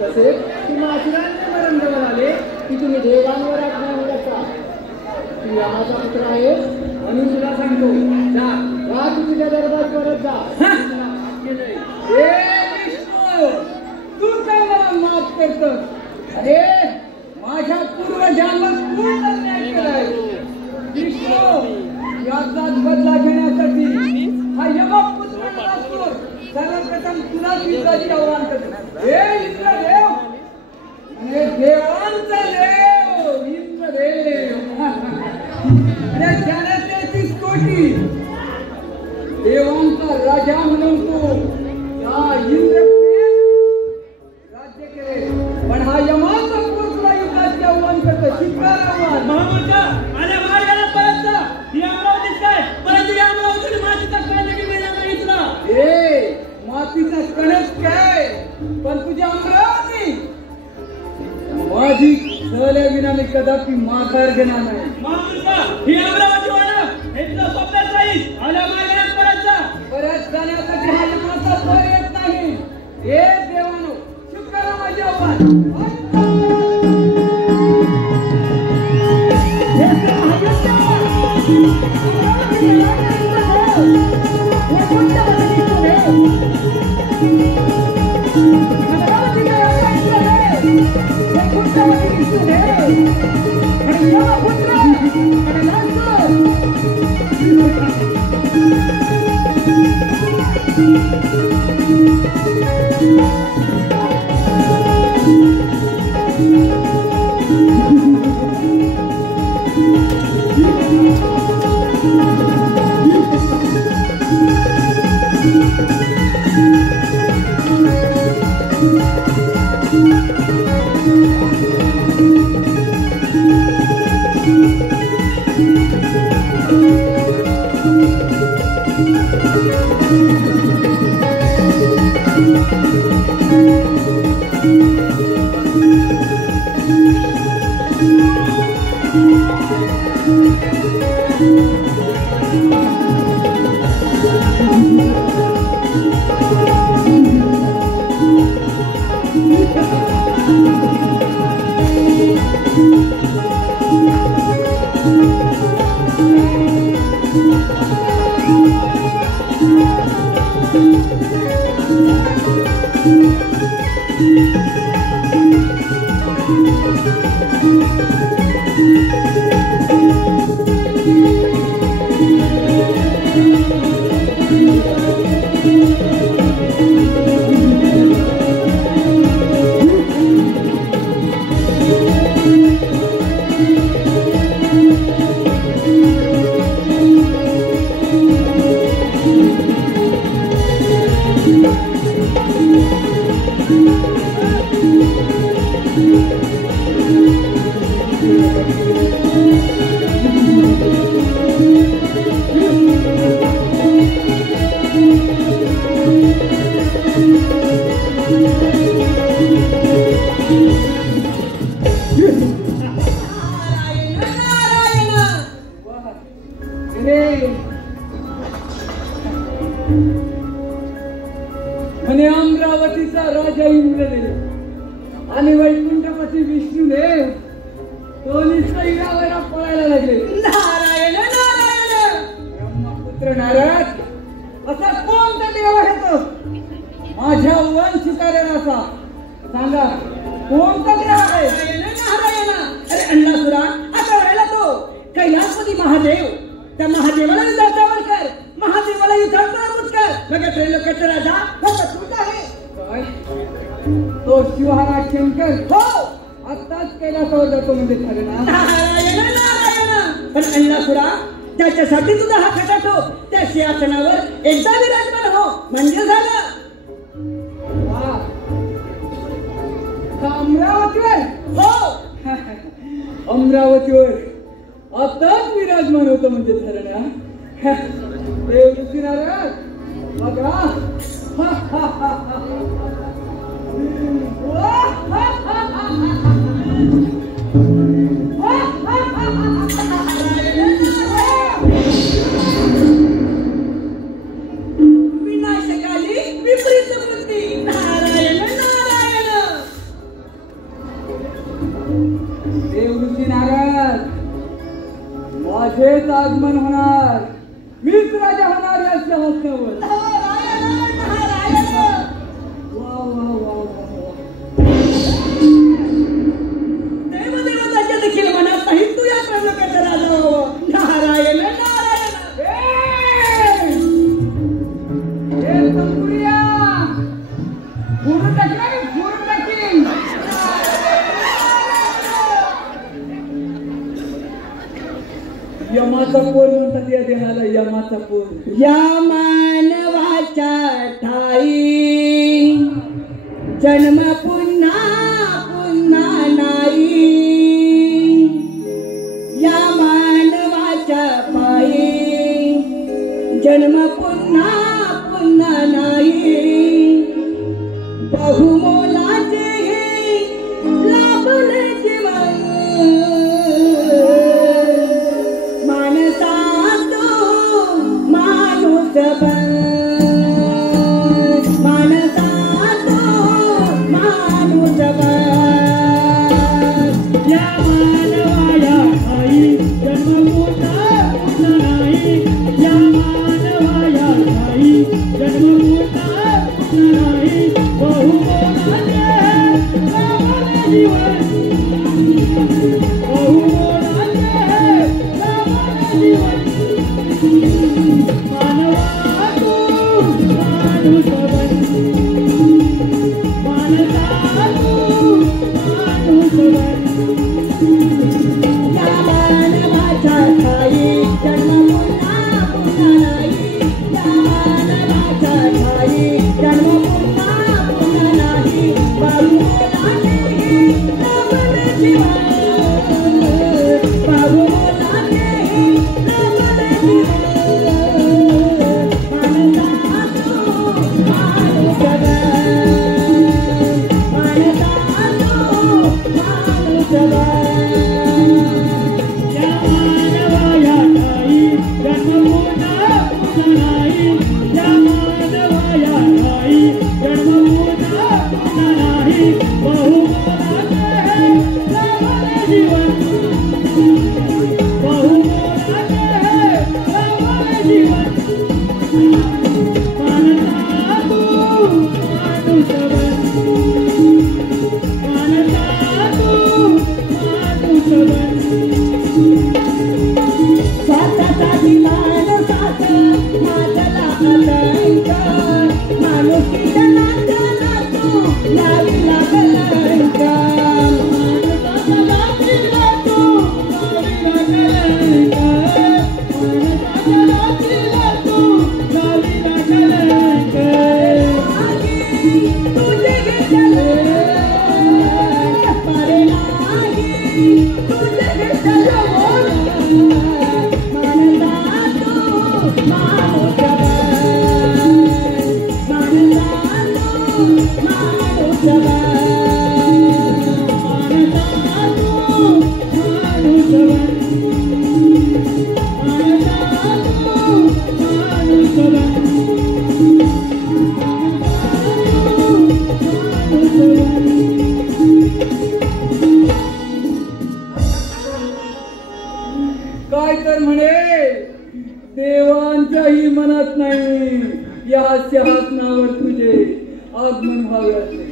तसेच तुम्हा असुरांचे मरण जवळ आले की तुम्ही देवांवर आज्ञा मिळवता. तू रामाचा पुत्र आहे म्हणून तुला सांगतो, जा तू तुझ्या दरबार परत जा. तू काय मला माफ करतोस? अरे माझ्या पूर्वजांना पूर्ण न्याय केलाय. याचाच बदला घेण्यासाठी हा यमपुत्र नरकासुर सर्वप्रथम तुला युद्धाची आव्हान करतो. हे इंद्रदेव, हे देवांचा देव इंद्रदेव, त्याने 33 कोटी देवांचा राजा म्हणून तू या इंद्रपुरीत राज्य केले. पण हा यमाचा पुत्र युद्धाची आव्हान करतो. शिकार आव्हान महामूर्खा, माझ्या मार्गाला परत जा. ही अमरावतीच काय, परंतु या अमरावतीने मातीचा कण देखील मिळणार नाही तुला. मातीचा कणच काय, पण तुझ्या अमरावती माझी सहल्या मी कदापि माघार घेणार नाही. महामूर्खा, ही अमरावती वाला हे तुला स्वप्नात राहील. आल्या मार्गाला परत जा. परत जाण्यासाठी हा यमाचा स्वर येत नाही. हे देवानो, शुक्राला माझे आव्हान. म्हणे अमरावतीचा राजा इंद्रदेव आणि वैकुंठापाशी विष्णुदेव दोन्ही सैरावर पळायला लागले. नारायण नारायण. ब्रह्मपुत्र नारद असा कोणता देव आहे तो माझ्या वंशकार्याचा सांगा कोणता देव आहे? नारायण. अरे अण्णासुरा आता राहिला तो कैलासपती महादेव. त्या महादेवाला युद्धावर कर, महादेवाला युद्धात पराभूत कर. मग त्रैलोक्याचा राजा फक्त तूच आहे. काय तो शिवहारा शंकर हो आत्ताच कैलासावर जातो म्हणजे खरं ना? नारायण नारायण. पण अण्णासुरा त्याच्यासाठी तुझा हा खटाटो त्या सिंहासनावर एकदा विराजमान हो म्हणजे झालं. वा अमरावतीवर हो अमरावतीवर आताच विराजमान होतं म्हणजे खरं ना? देव ऋषी नारद बघा विनाशकाली विपरीत बुद्धी. नारायण नारायण. देव ऋषी नारद माझेच आगमन होणार, मीच राजा होणार या सिंहासनावर. वा वा वा वा. देवदेवताच्या देखील मनात नाही तू या त्रैलोक्याचा राजा व्हावं. नारायण नारायण. हे संकुरिया फोडून टाकेल, फोडून टाकेल. यमाचा पोर म्हणतात या देहाला, यमाचा पोर. या मानवाच्या ठाई जन्म पुन्हा पुन्हा नाही. या मानवाच्या पायी जन्म पुन्हा पुन्हा नाही. बहुमोलाचे हे लाभले जीवन मानसा तो माणूस बन. मानसा तो माणूस बन. या मानवाया ठाई जन्म पुन्हा पुन्हा नाही. या मानवाया ठाई जन्म पुन्हा पुन्हा नाही. बहुमोलाचे लाभले जीवन. बहुमोलाचे लाभले जीवन. मानवा तू माणूस बन. मानसा तू माणूस बन. या मानवाच्या ठाई जन्म पुन्हा पुन्हा नाही. या मानवाच्या ठाई जन्म पुन्हा पुन्हा नाही. बहुमोलाचे लाभले जीवन. बहुमोलाचे लाभले जीवन. मानसा तू माणूस बन. मानसा तू माणूस बन. या मानवाया ठाई जन्म पुन्हा पुन्हा नाही. या मानवाया ठाई जन्म पुन्हा पुन्हा नाही. बहुमोलाचे लाभले जीवन. बहुमोलाचे लाभले जीवन. मानसा तू माणूस बन. मानसा तू माणूस बन. स्वार्थासाठी माणसाचा माजला अलंकार. माणुसकीच्या नात्याला तू लावी लागला अलंकार. माणसाचा लावीला तू काय तर म्हणे देवांच्याही मनात नाही या सिंहासनावर तुझे आगमन व्हावे असे।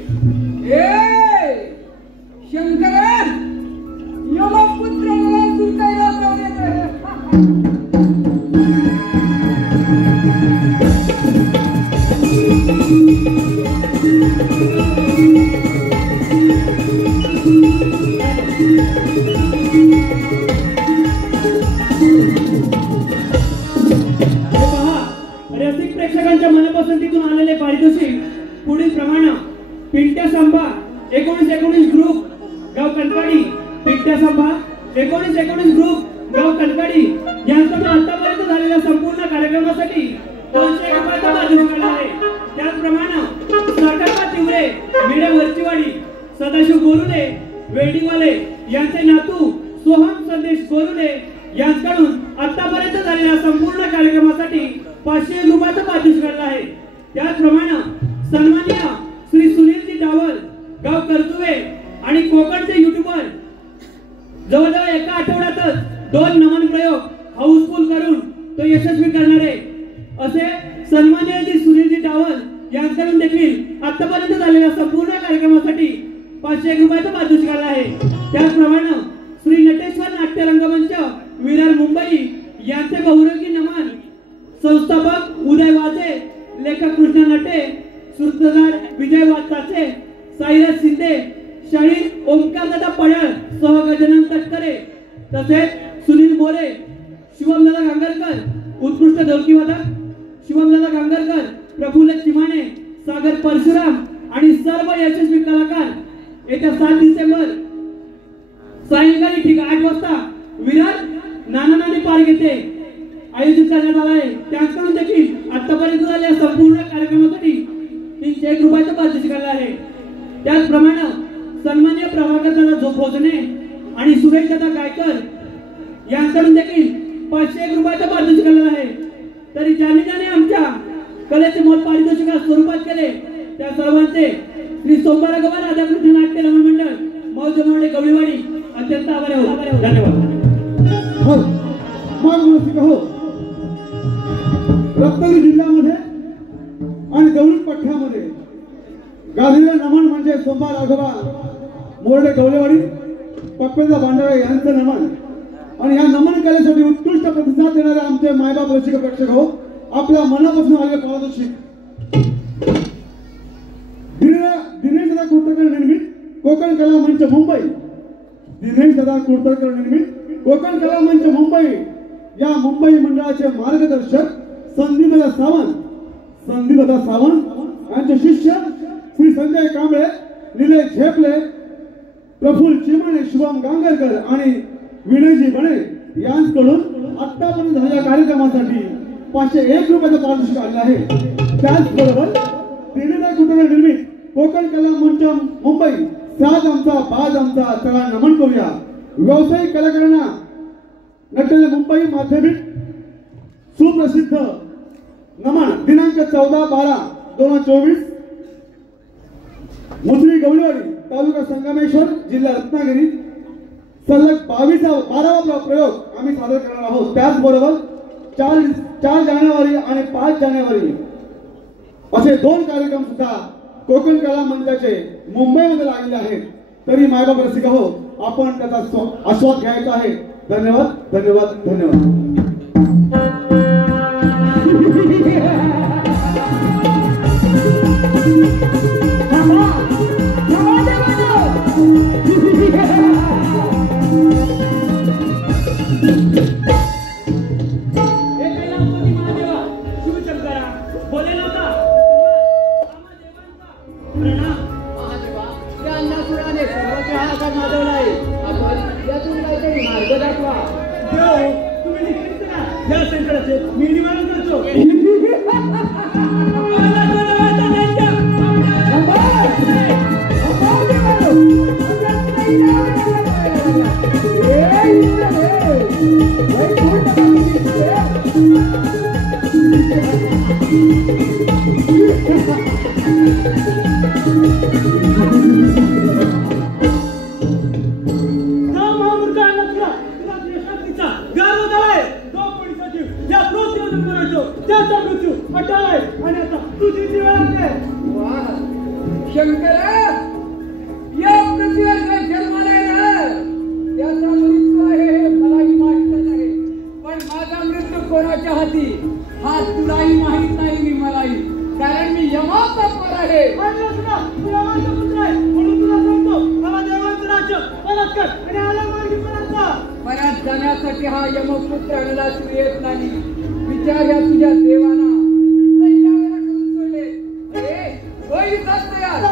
शंकर यमपुत्र मला सुटायला जाऊ देत रसिक प्रेक्षकांच्या मनपसंतीतून आलेले पारितोषिक पुढील प्रमाणे पिंट्या संभा 1919 ग्रुप गाव कणकाडी, पिंट्या संभा 1919 ग्रुप गाव कणकाडी यांच्याकडून आतापर्यंत झालेल्या संपूर्ण कार्यक्रमासाठी 200 रुपयाचा पारितोषिक मिळाला आहे। त्याचप्रमाणे सरकारला तिवरे मेढे वरचीवाडी सदाशिव गोरुडे वेडीवाले यांचे नातू सोहम संदेश गोरुडे यांच्याकडून आतापर्यंत झालेल्या संपूर्ण कार्यक्रमासाठी 500 रुपयाचा पारितोषिक मिळाला आहे। त्याचप्रमाणे सन्माननीय श्री सुनीलजी डावल गाव करजुवे आणि कोकणचे युट्यूबर जवळजवळ एका आठवड्यातच 2 नमन प्रयोग हाऊसफुल करून तो यशस्वी करणारे असे सन्माननीय श्री सुनीलजी डावल यांच्याकडून देखील आतापर्यंत झालेल्या संपूर्ण कार्यक्रमासाठी 500 रुपयाचा पारितोषिक मिळाला आहे। त्याचप्रमाणे श्री नटेश्वर नाट्य रंगमंच विरार मुंबई यांचे बहुरंगी नमन संस्थापक उदय वाजे, लेखक कृष्ण नटे, सूत्रधार विजय वाचाचे, साईराज शिंदे, शाहीर ओमकारदादा पडळ सह गजानन तटकरे तसेच सुनील मोरे, शिवमदादा गांगरकर उत्कृष्ट ढोलकीवादक, शिवमदादा गांगरकर, प्रफुल्ल चिमाणे, सागर परशुराम आणि सर्व यशस्वी कलाकार येत्या 7 डिसेंबर सायंकाळी ठीक 8 वाजता विरार नानानानी पार्क येथे आयोजित करण्यात आला आहे। त्यांच्याकडून देखील आतापर्यंत झालेल्या संपूर्ण कार्यक्रमासाठी 301 रुपयाचा पारितोषिक मिळाला आहे। त्याचप्रमाणे सन्माननीय प्रभाकरदादा भोजने आणि सुरेशदादा गायकर यांच्याकडून देखील 501 रुपयाचा पारितोषिक मिळाला आहे। तरी ज्याने आमच्या कलेचे मोल पारितोषिका स्वरूपात केले त्या सर्वांचे श्री सोमवार गवा राधाकृष्ण नाट्य रमण मंडळ मौजमावडे गवळीवाडी अत्यंत आभारी आहोत। धन्यवाद। हो मग हो रत्नागिरी जिल्ह्यामध्ये आणि दौलत पठ्ठ्यामध्ये गाजलेले नमन म्हणजे सोमवार राघवा मोरडे गवळेवाडी पप्पेंदा बांडवे यांचं नमन आणि या नमन कलेसाठी उत्कृष्ट प्रतिसाद देणारे आमचे मायबाप रसिक प्रेक्षक हो आपल्या मनापासून आलेले पारितोषिक दिनेश दादा कुर्तकर निर्मित कोकण कला मंच मुंबई, दिनेश दादा कुर्तकर निर्मित कोकण कला मंच मुंबई या मुंबई मंडळाचे मार्गदर्शक संदीपदा सावंत यांचे शिष्य श्री संजय कांबळे, निलेश झेपले, प्रफुल्ल चिमाणे, शुभम गांगरकर आणि विनयजी बणे यांच्याकडून आतापर्यंत झालेल्या कार्यक्रमासाठी 501 रुपयाचा पारितोषिक आले आहे। त्याचबरोबर दिनेश कुर्तकर निर्मित कोकण कला मंच मुंबई साज आमचा बाज आमचा चला नमन करूया व्यावसायिक कलाकारांना नटलेले मुंबई माध्यमिक सुप्रसिद्ध नमन दिनांक 14/12/2024 मुसळी गवळीवाडी तालुका संगमेश्वर जिल्हा रत्नागिरी सलग 12वा प्रयोग आम्ही सादर करणार आहोत। त्याचबरोबर 4 जानेवारी आणि 5 जानेवारी असे 2 कार्यक्रम सुद्धा कोकण कला मंचाचे मुंबईमध्ये लागलेले आहेत। तरी मायबाप रसिक हो आपण त्याचा आस्वाद घ्यायचा आहे। धन्यवाद धन्यवाद धन्यवाद। प्रणाम महादेवा, या अन्नासुराने सर्वत्र हाहाकार माजवला आहे। या संकटाचे मी निवारण करतो. शंकरा, या पृथ्वीवर जो जन्माला येणार त्याचा मृत्यू आहे हे मलाही माहित आहे, पण माझा मृत्यू कोणाच्या हाती हा तुलाही माहित नाही. मी मलाही, कारण मी यमाचा पोर आहे. परत जाण्यासाठी हा यमपुत्र अनलासूर येत नाही. विचार या तुझ्या देवाना सैन्यावर करून सोडले. अरे होई जास्त यार.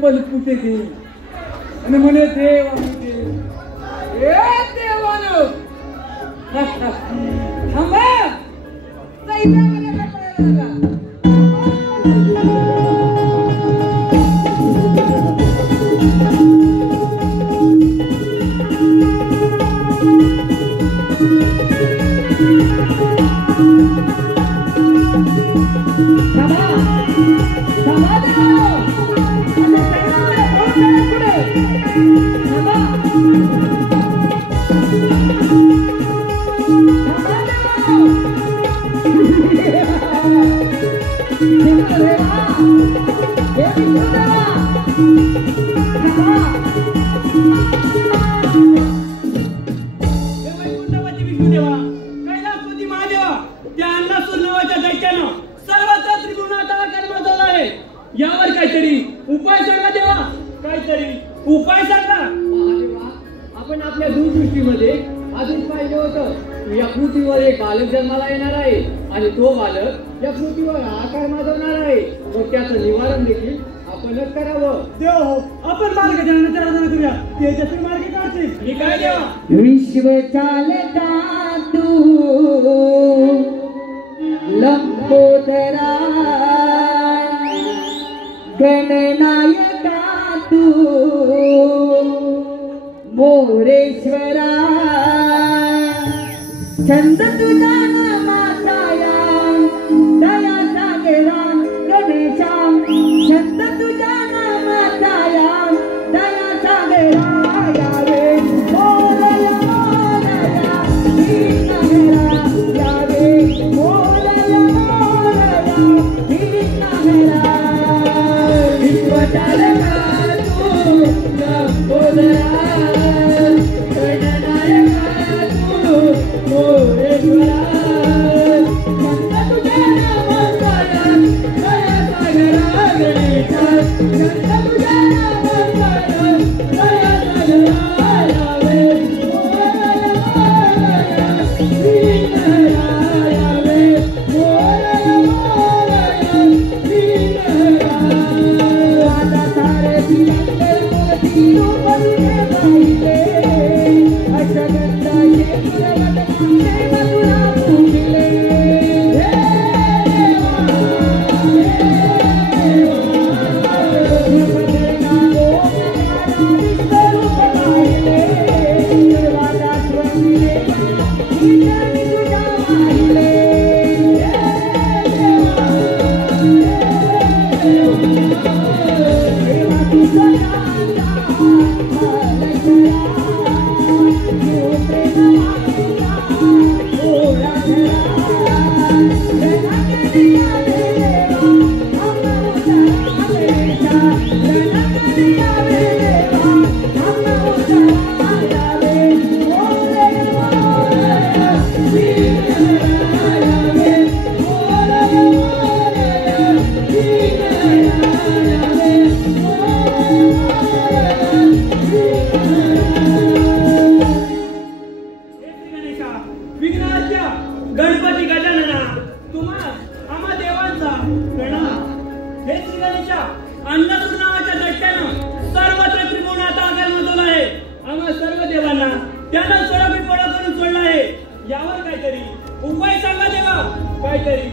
पलपुटे देव आणि म्हणे देव आम्ही देव. ए देवानो थांबा. सैन्यामध्ये पडायला लागा. यावर काहीतरी उपाय सांगा देवा. काहीतरी उपाय सांगा. महादेवा, आपण आपल्या दूरदृष्टीमध्ये आधीच पाहिलं होतं. या पृथ्वीवर एक बालक जन्माला येणार आहे आणि तो बालक या पृथ्वीवर आकार माजवणार आहे. मग त्याचं निवारण देखील आपणच करावं. देव हो, आपण मार्ग जाण्याचा आराधना करूया. तेजस्वी मार्ग काढतील. मी काय देवा. विश्व चालता तू लंबोदरा गणनायका तू मोरेश्वरा छंद तुझा नामाचाया दया सागरा गणेशा छंद तुझा नामाचाया दया सागरा यावे मोरया मोरया हीरा यावे मोरया मोरया हीरा गणेशा गणपती गजानना तुम्हा आम्हा देवांचा प्रणाम. हे श्री गणेशा अन्नपूर्णा नावाच्या दैत्यानं सर्वत्र त्रिभुवनात आकार माजवला आहे. आम्हा सर्व देवांना त्यानं सोळा करून सोडला आहे. यावर काहीतरी उपाय सांगा देवा, काहीतरी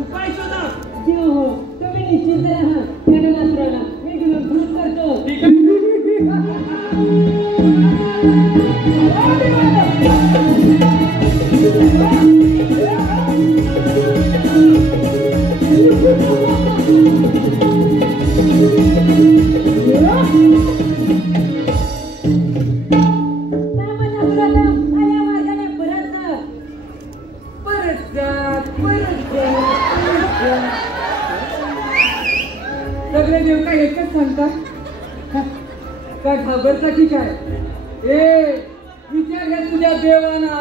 उपाय शोधा. देव हो, तुम्ही निश्चिंत राहा. गणनासुराला मी भूत करतो. ठीक आहे. सगळे देव काय एकच सांगतात का घाबरता की काय? विचार घ्या तुझ्या देवाना.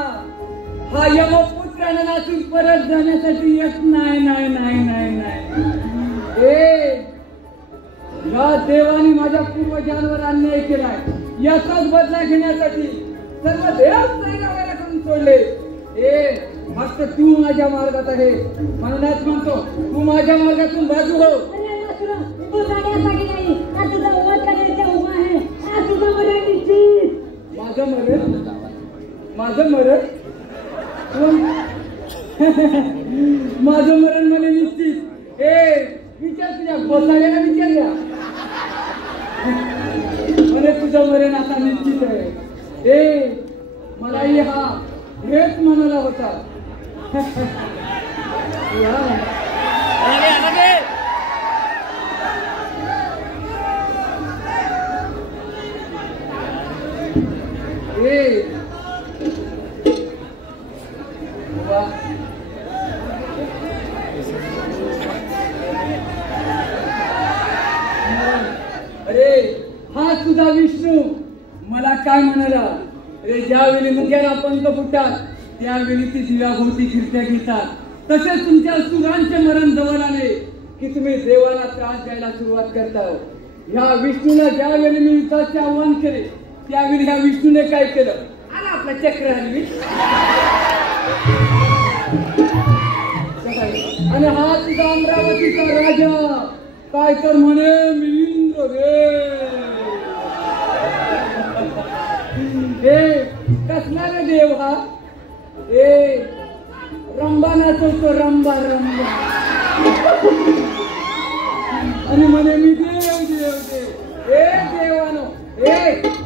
हा यमपुत्रानं नाचून परत जाण्यासाठी येत नाही नाही नाही नाही नाही. या देवाने माझ्या पूर्वजांवर अन्याय केलाय. याचाच बदला घेण्यासाठी सर्व देव सैन्याला करून सोडले. फक्त तू माझ्या मार्गात आहे म्हणूनच म्हणतो तू माझ्या मार्गातून बाजू हो. तू जाण्यासाठी नाही, आज तुझा वध करण्याचा उभा आहे. आज तुझं मरण निश्चित. माझं मरण माझं मरण माझं मरण मला निश्चित. विचार तुझ्या गोसाड्याला विचार द्या म्हणे तुझं मरण आता निश्चित आहे. मलाही हा हेच म्हणाला होता. अरे हा तुझा विष्णू मला काय म्हणाला रे? ज्यावेळी मुंग्याला पंख फुटतात त्यावेळी ती दिव्याभोवती कीर्त्या घेतात. तसेच तुमच्या सुरांचे मरण जवळ आले की तुम्ही देवाला त्रास द्यायला सुरुवात करता. ह्या विष्णूला ज्यावेळी मी युद्धाचे आव्हान केले त्यावेळी ह्या विष्णूने काय केलं? आला आपला चक्र हलवी आणि हा तुझा अमरावतीचा राजा काय तर म्हणे मी इंद्र कसला रे देव हा? रंबा नाचवतो रंबा रंबा आणि म्हणे मी देव देव देव. देवानो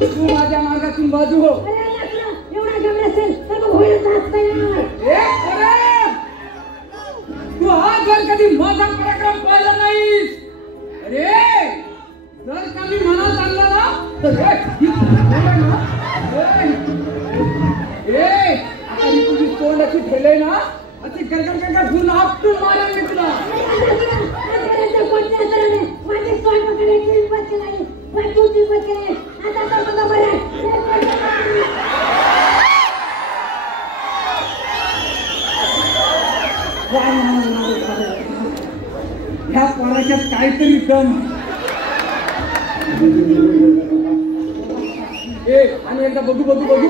तू माझ्या मार्गातून बाजू हो. एवढा गमला असेल तर होईल तू हा जर कधी माझा पराक्रम पाहिला नाहीस. अरे जर का मी मनात आणला ना तर आता मी तुझी तोंड अशी ठेवलंय ना अशी गरगर गरगर घेऊन आपटून मारेल मी तुला. माझे तोंड पकडायची हिंमत केली, पण तू हिंमत केली. आता तर तुझं बरं ह्या पोराच्यात काहीतरी दम. आणि एकदा बघू बघू बघू.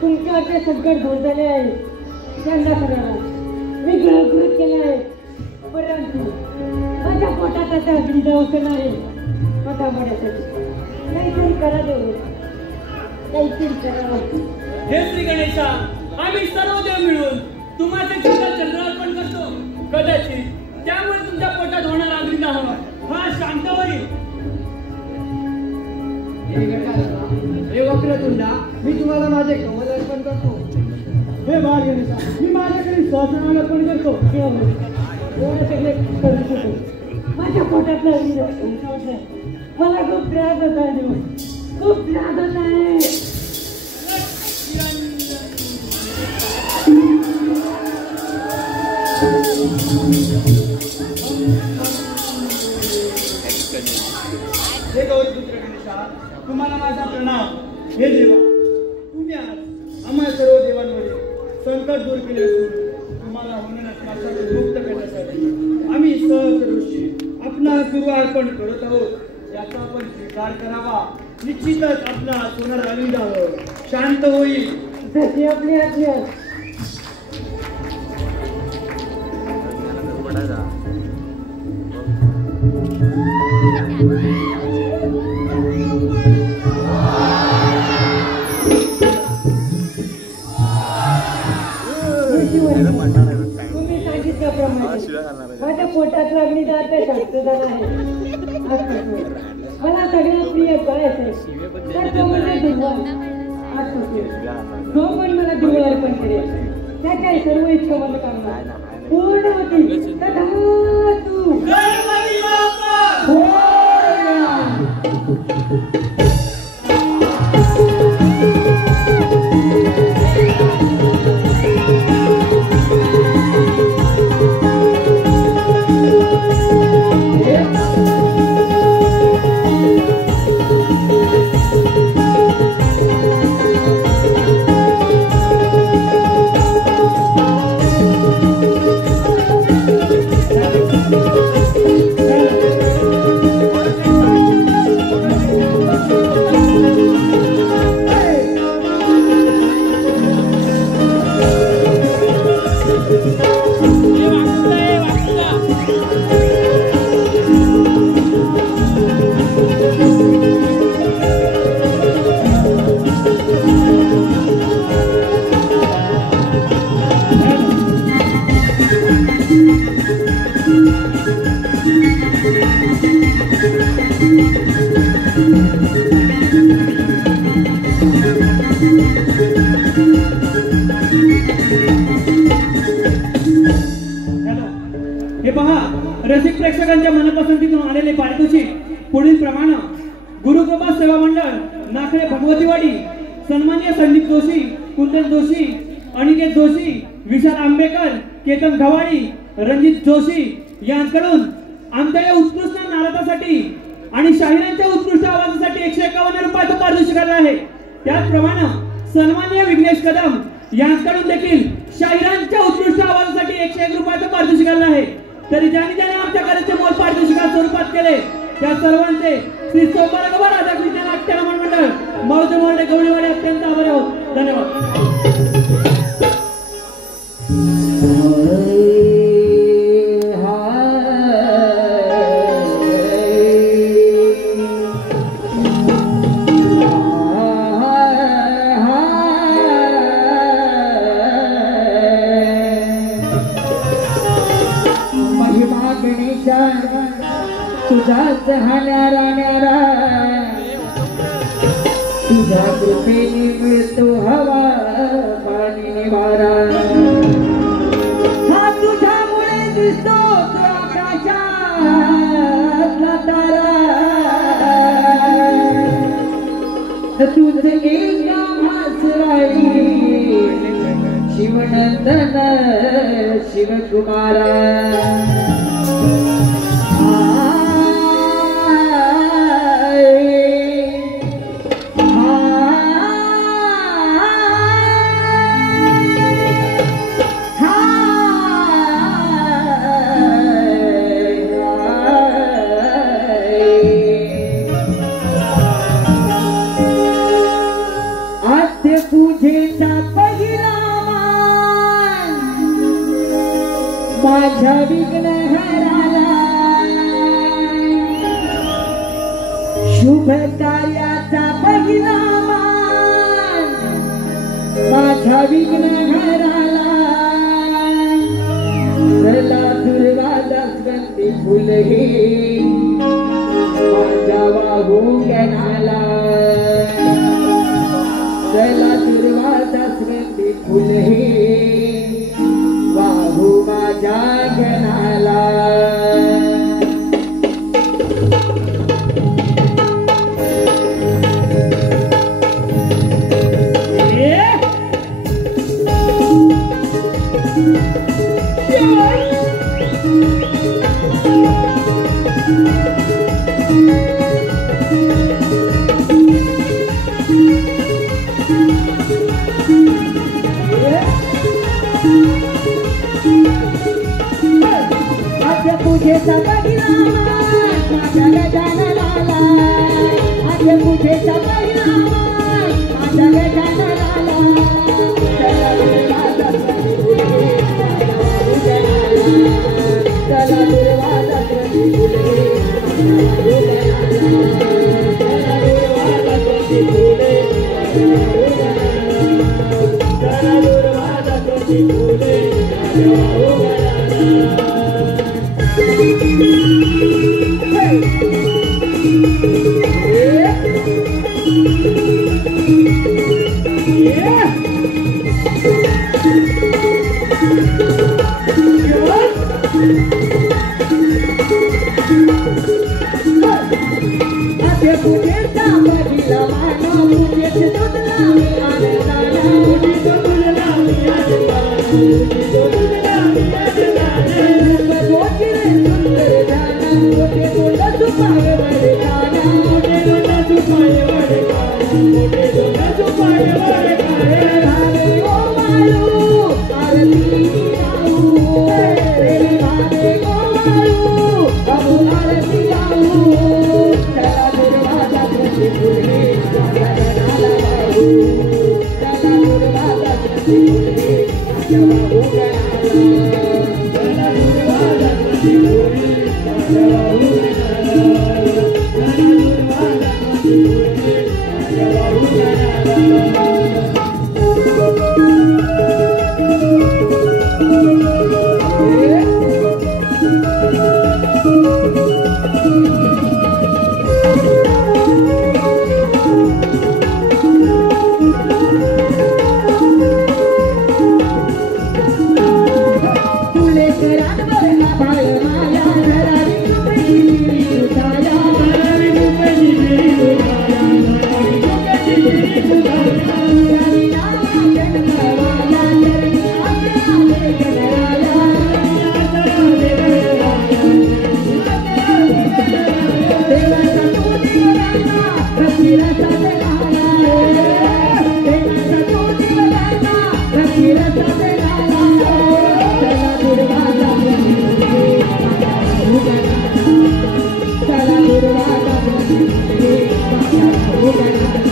तुमच्यावरचे संकट दूर झाले आहे त्यांना सगळ्यांना मी गळगळत केलं आहे परंतु माझ्या पोटात आता अग्नी दवाखाना आहे पोटामध्ये काहीतरी करा देऊ काहीतरी करा हे श्री गणेशा आम्ही सर्व देव मिळून तुम्हाला चंद्रार्पण करतो कदाचित त्यामुळे तुमच्या पोटात होणार अग्निदाह हा शांत होईल. हे वक्रतुंडा मी तुम्हाला माझे कमल अर्पण करतो. हे बाळ गणेशा मी माझ्याकडे सहस्रनाम अर्पण करतो. एवढं सगळे करू शकतो माझ्या पोटातलं अग्नी मला खूप त्रास होत आहे खूप त्रास होत आहे. हे गौरपुत्र गणेशा तुम्हाला माझा प्रणाम. हे देवा तुम्ही आज आम्हा सर्व देवांमध्ये संकट दूर केले असून तुम्हाला होणाऱ्या त्रासातून मुक्त करण्यासाठी आम्ही सहस्र ऋषी आपला सुरू अर्पण करत आहोत. याचा आपण स्वीकार करावा. निश्चितच आपला होणारा अग्निदाह शांत होईल. जशी आपली आज्ञा. तुम्ही सांगितल्याप्रमाणे माझ्या पोटातला अग्निदाह शांत झाला आहे. मला सगळ्यात प्रिय करायचंय तर तो म्हणजे दिवा. जो पण मला दिवा अर्पण करेल त्याच्या सर्व इच्छा मनोकामना पूर्ण होतील. तथास्तु. हे पहा रसिक प्रेक्षकांच्या मनपसंतीतून आलेले पारितोषिक पुढील प्रमाणे गुरुकृपा सेवा मंडळ नाखरे भगवतीवाडी सन्माननीय संदीप जोशी, कुंदन जोशी, अनिकेत जोशी, विशाल आंबेकर, केतन गवाडी, रणजित जोशी यांकडून आमच्या या उत्कृष्ट नाटकासाठी आणि शाहिरांच्या उत्कृष्ट आवाजासाठी 151 रुपयाचं पारितोषिक आहे. त्याचप्रमाणे सन्माननीय विघ्नेश कदम यांकडून देखील शाहिरांच्या उत्कृष्ट आवाजासाठी 101 रुपयाचं पारितोषिक आहे. तरी ज्याने आमच्या कार्याचे मोल पारितोषिका स्वरूपात केले त्या सर्वांचे श्री सोमवार राधाकृष्ण नाट्य मंडळ मौजे मोर्डे गवळीवाडी अत्यंत आभारी आहोत. धन्यवाद. तुझाच हाण्यारा न्यारा तुझ्या कृपेने मिळतो हवा पाणी निवारा. हा तुझ्यामुळे दिसतो आकाशातला तारा. तुझ एक भासराई शिवनंदन शिवकुमारा. पूजेचा पहिला मान माझ्या विघ्न हराला शुभ कार्याचा पहिला मान माझ्या विघ्न हराला चला दुर्वादास्वंती फुलही माझ्या वाहू गणाला चला दुर्वादास्वंती फुलही वाहू माझ्या गणाला पूजेचा पहिला मान माझ्या गजाननाला आज पूजेचा पहिला मान माझ्या गजाननाला चला दुर्वादास्वंती फुलही चला दुर्वादास्वंती फुलही चला दुर्वादास्वंती फुले चला दुर्वादास्वंती फुले पूजेचा पहिला मान पूजेच तुझला मी आनंदाला पूजेच तुझला मी आनंदाला रूप गोचिरे सुंदर जाना मोठे तोंड सुपाय वडे काना मोठे तोंड सुपाय वडे काना मोठे तोंड सुपाय वडे काना भावे ओ माळू आरती गाऊ प्रेमी भावे ओ माळू अबू आरती गाऊ चला दुर्वादास्वंती फुलही माझ्या गणाला वाहू चला दुर्वादास्वंती फुलही माझ्या वाहू गणाला चला दुर्वादास्वंती फुलही माझ्या वाहू गणाला चला दुर्वादास्वंती फुलही माझ्या वाहू गणाला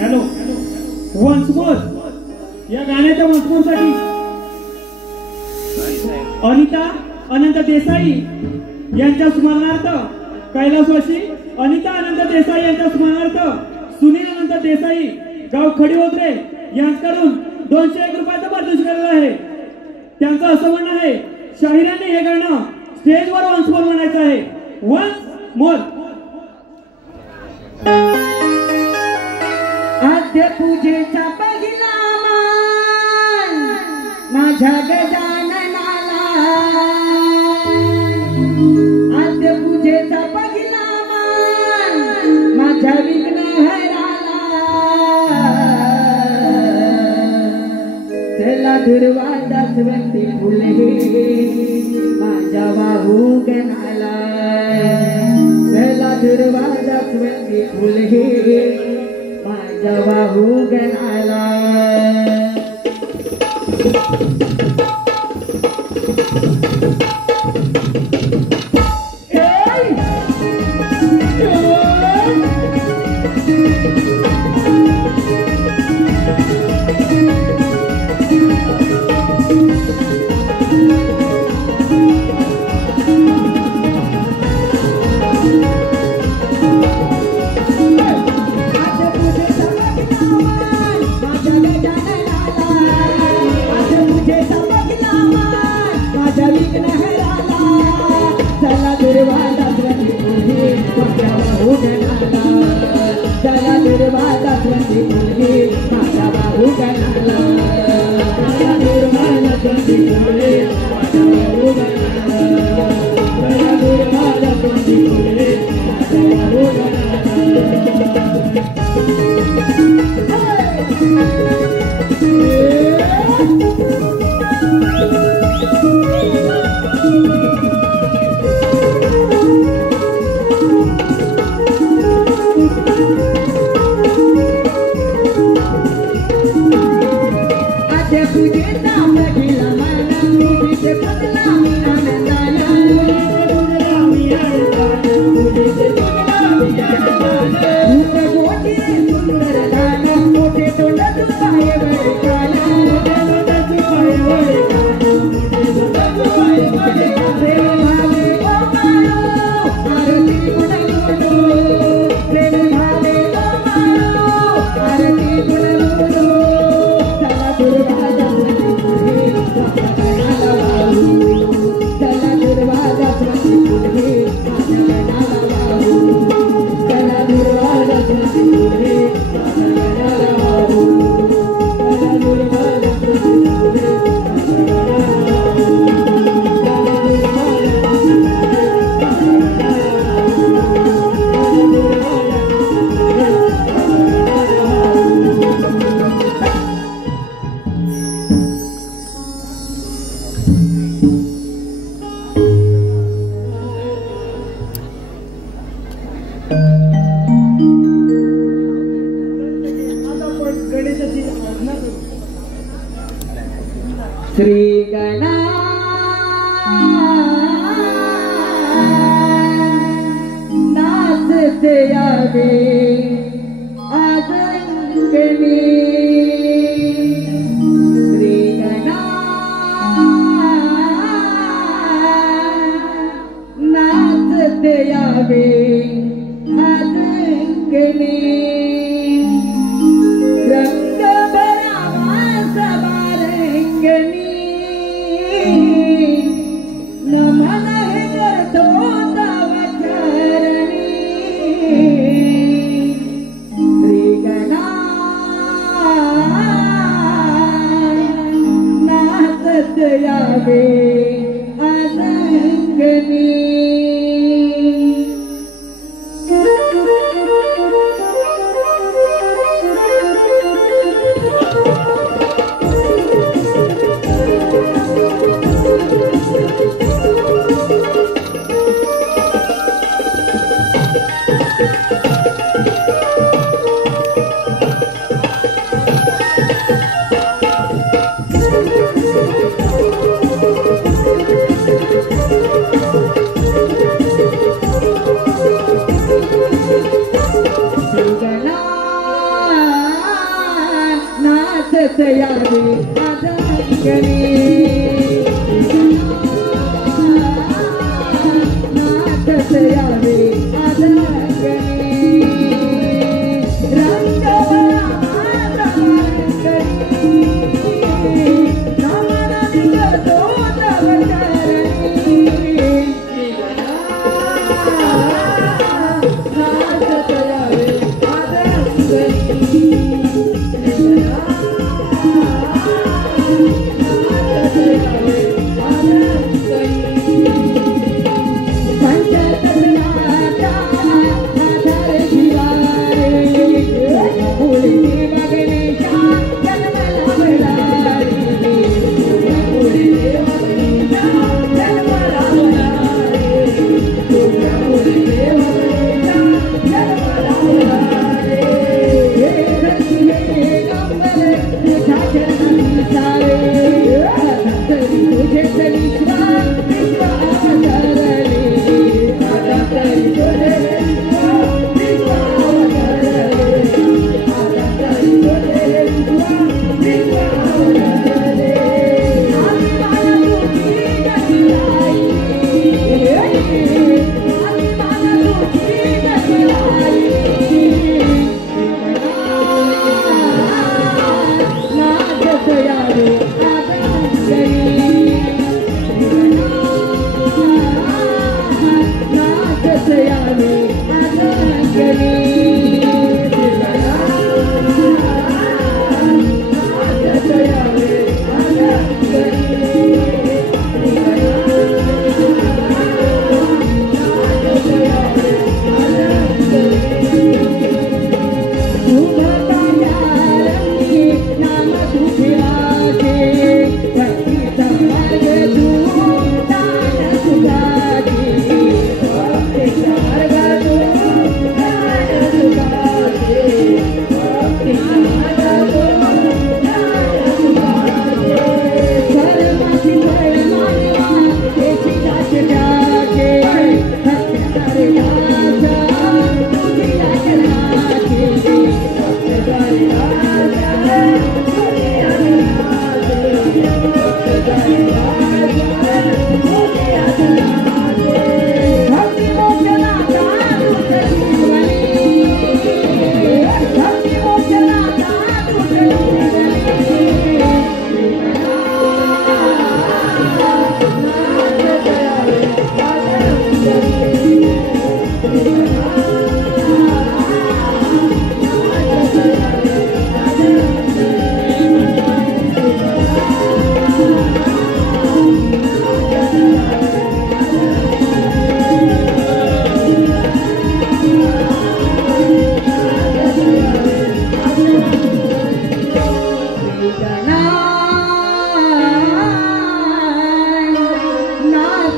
हॅलो वन्स मोर या गाण्याच्या मजकूरसाठी अनिता अनंत देसाई यांच्या स्मरणार्थ कैलासवासी अनिता अनंत देसाई यांच्या स्मरणार्थ सुनील अनंत देसाई गाव खडीहोत्रे यांच्याकडून 201 रुपयाचं पारितोषिक आलेलं आहे. त्यांचं असं म्हणणं आहे शाहिरांनी हे गाणं स्टेजवर वन्स मोर म्हणायचं आहे. Once more. आद्य पूजेचा पहिला मान माझ्या गजाननाला आद्य पूजेचा पहिला मान माझ्या विघ्न हराला चला दुर्वादास्वंती फुलही माझ्या वाहू गणाला दुर्वा जास्वंदी फुल हे माझ्या बाहू गणाला श्री गणा नाचते यावे आज अंगणी श्री गणा नाचते यावे आज अंगणी रंग भरावा सबारंगणी नमन हे करतो तव चरणी श्री गणा नाचत यावे आज अंगणी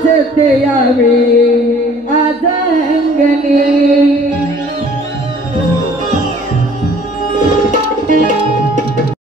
नाचते यावे आज अंगणी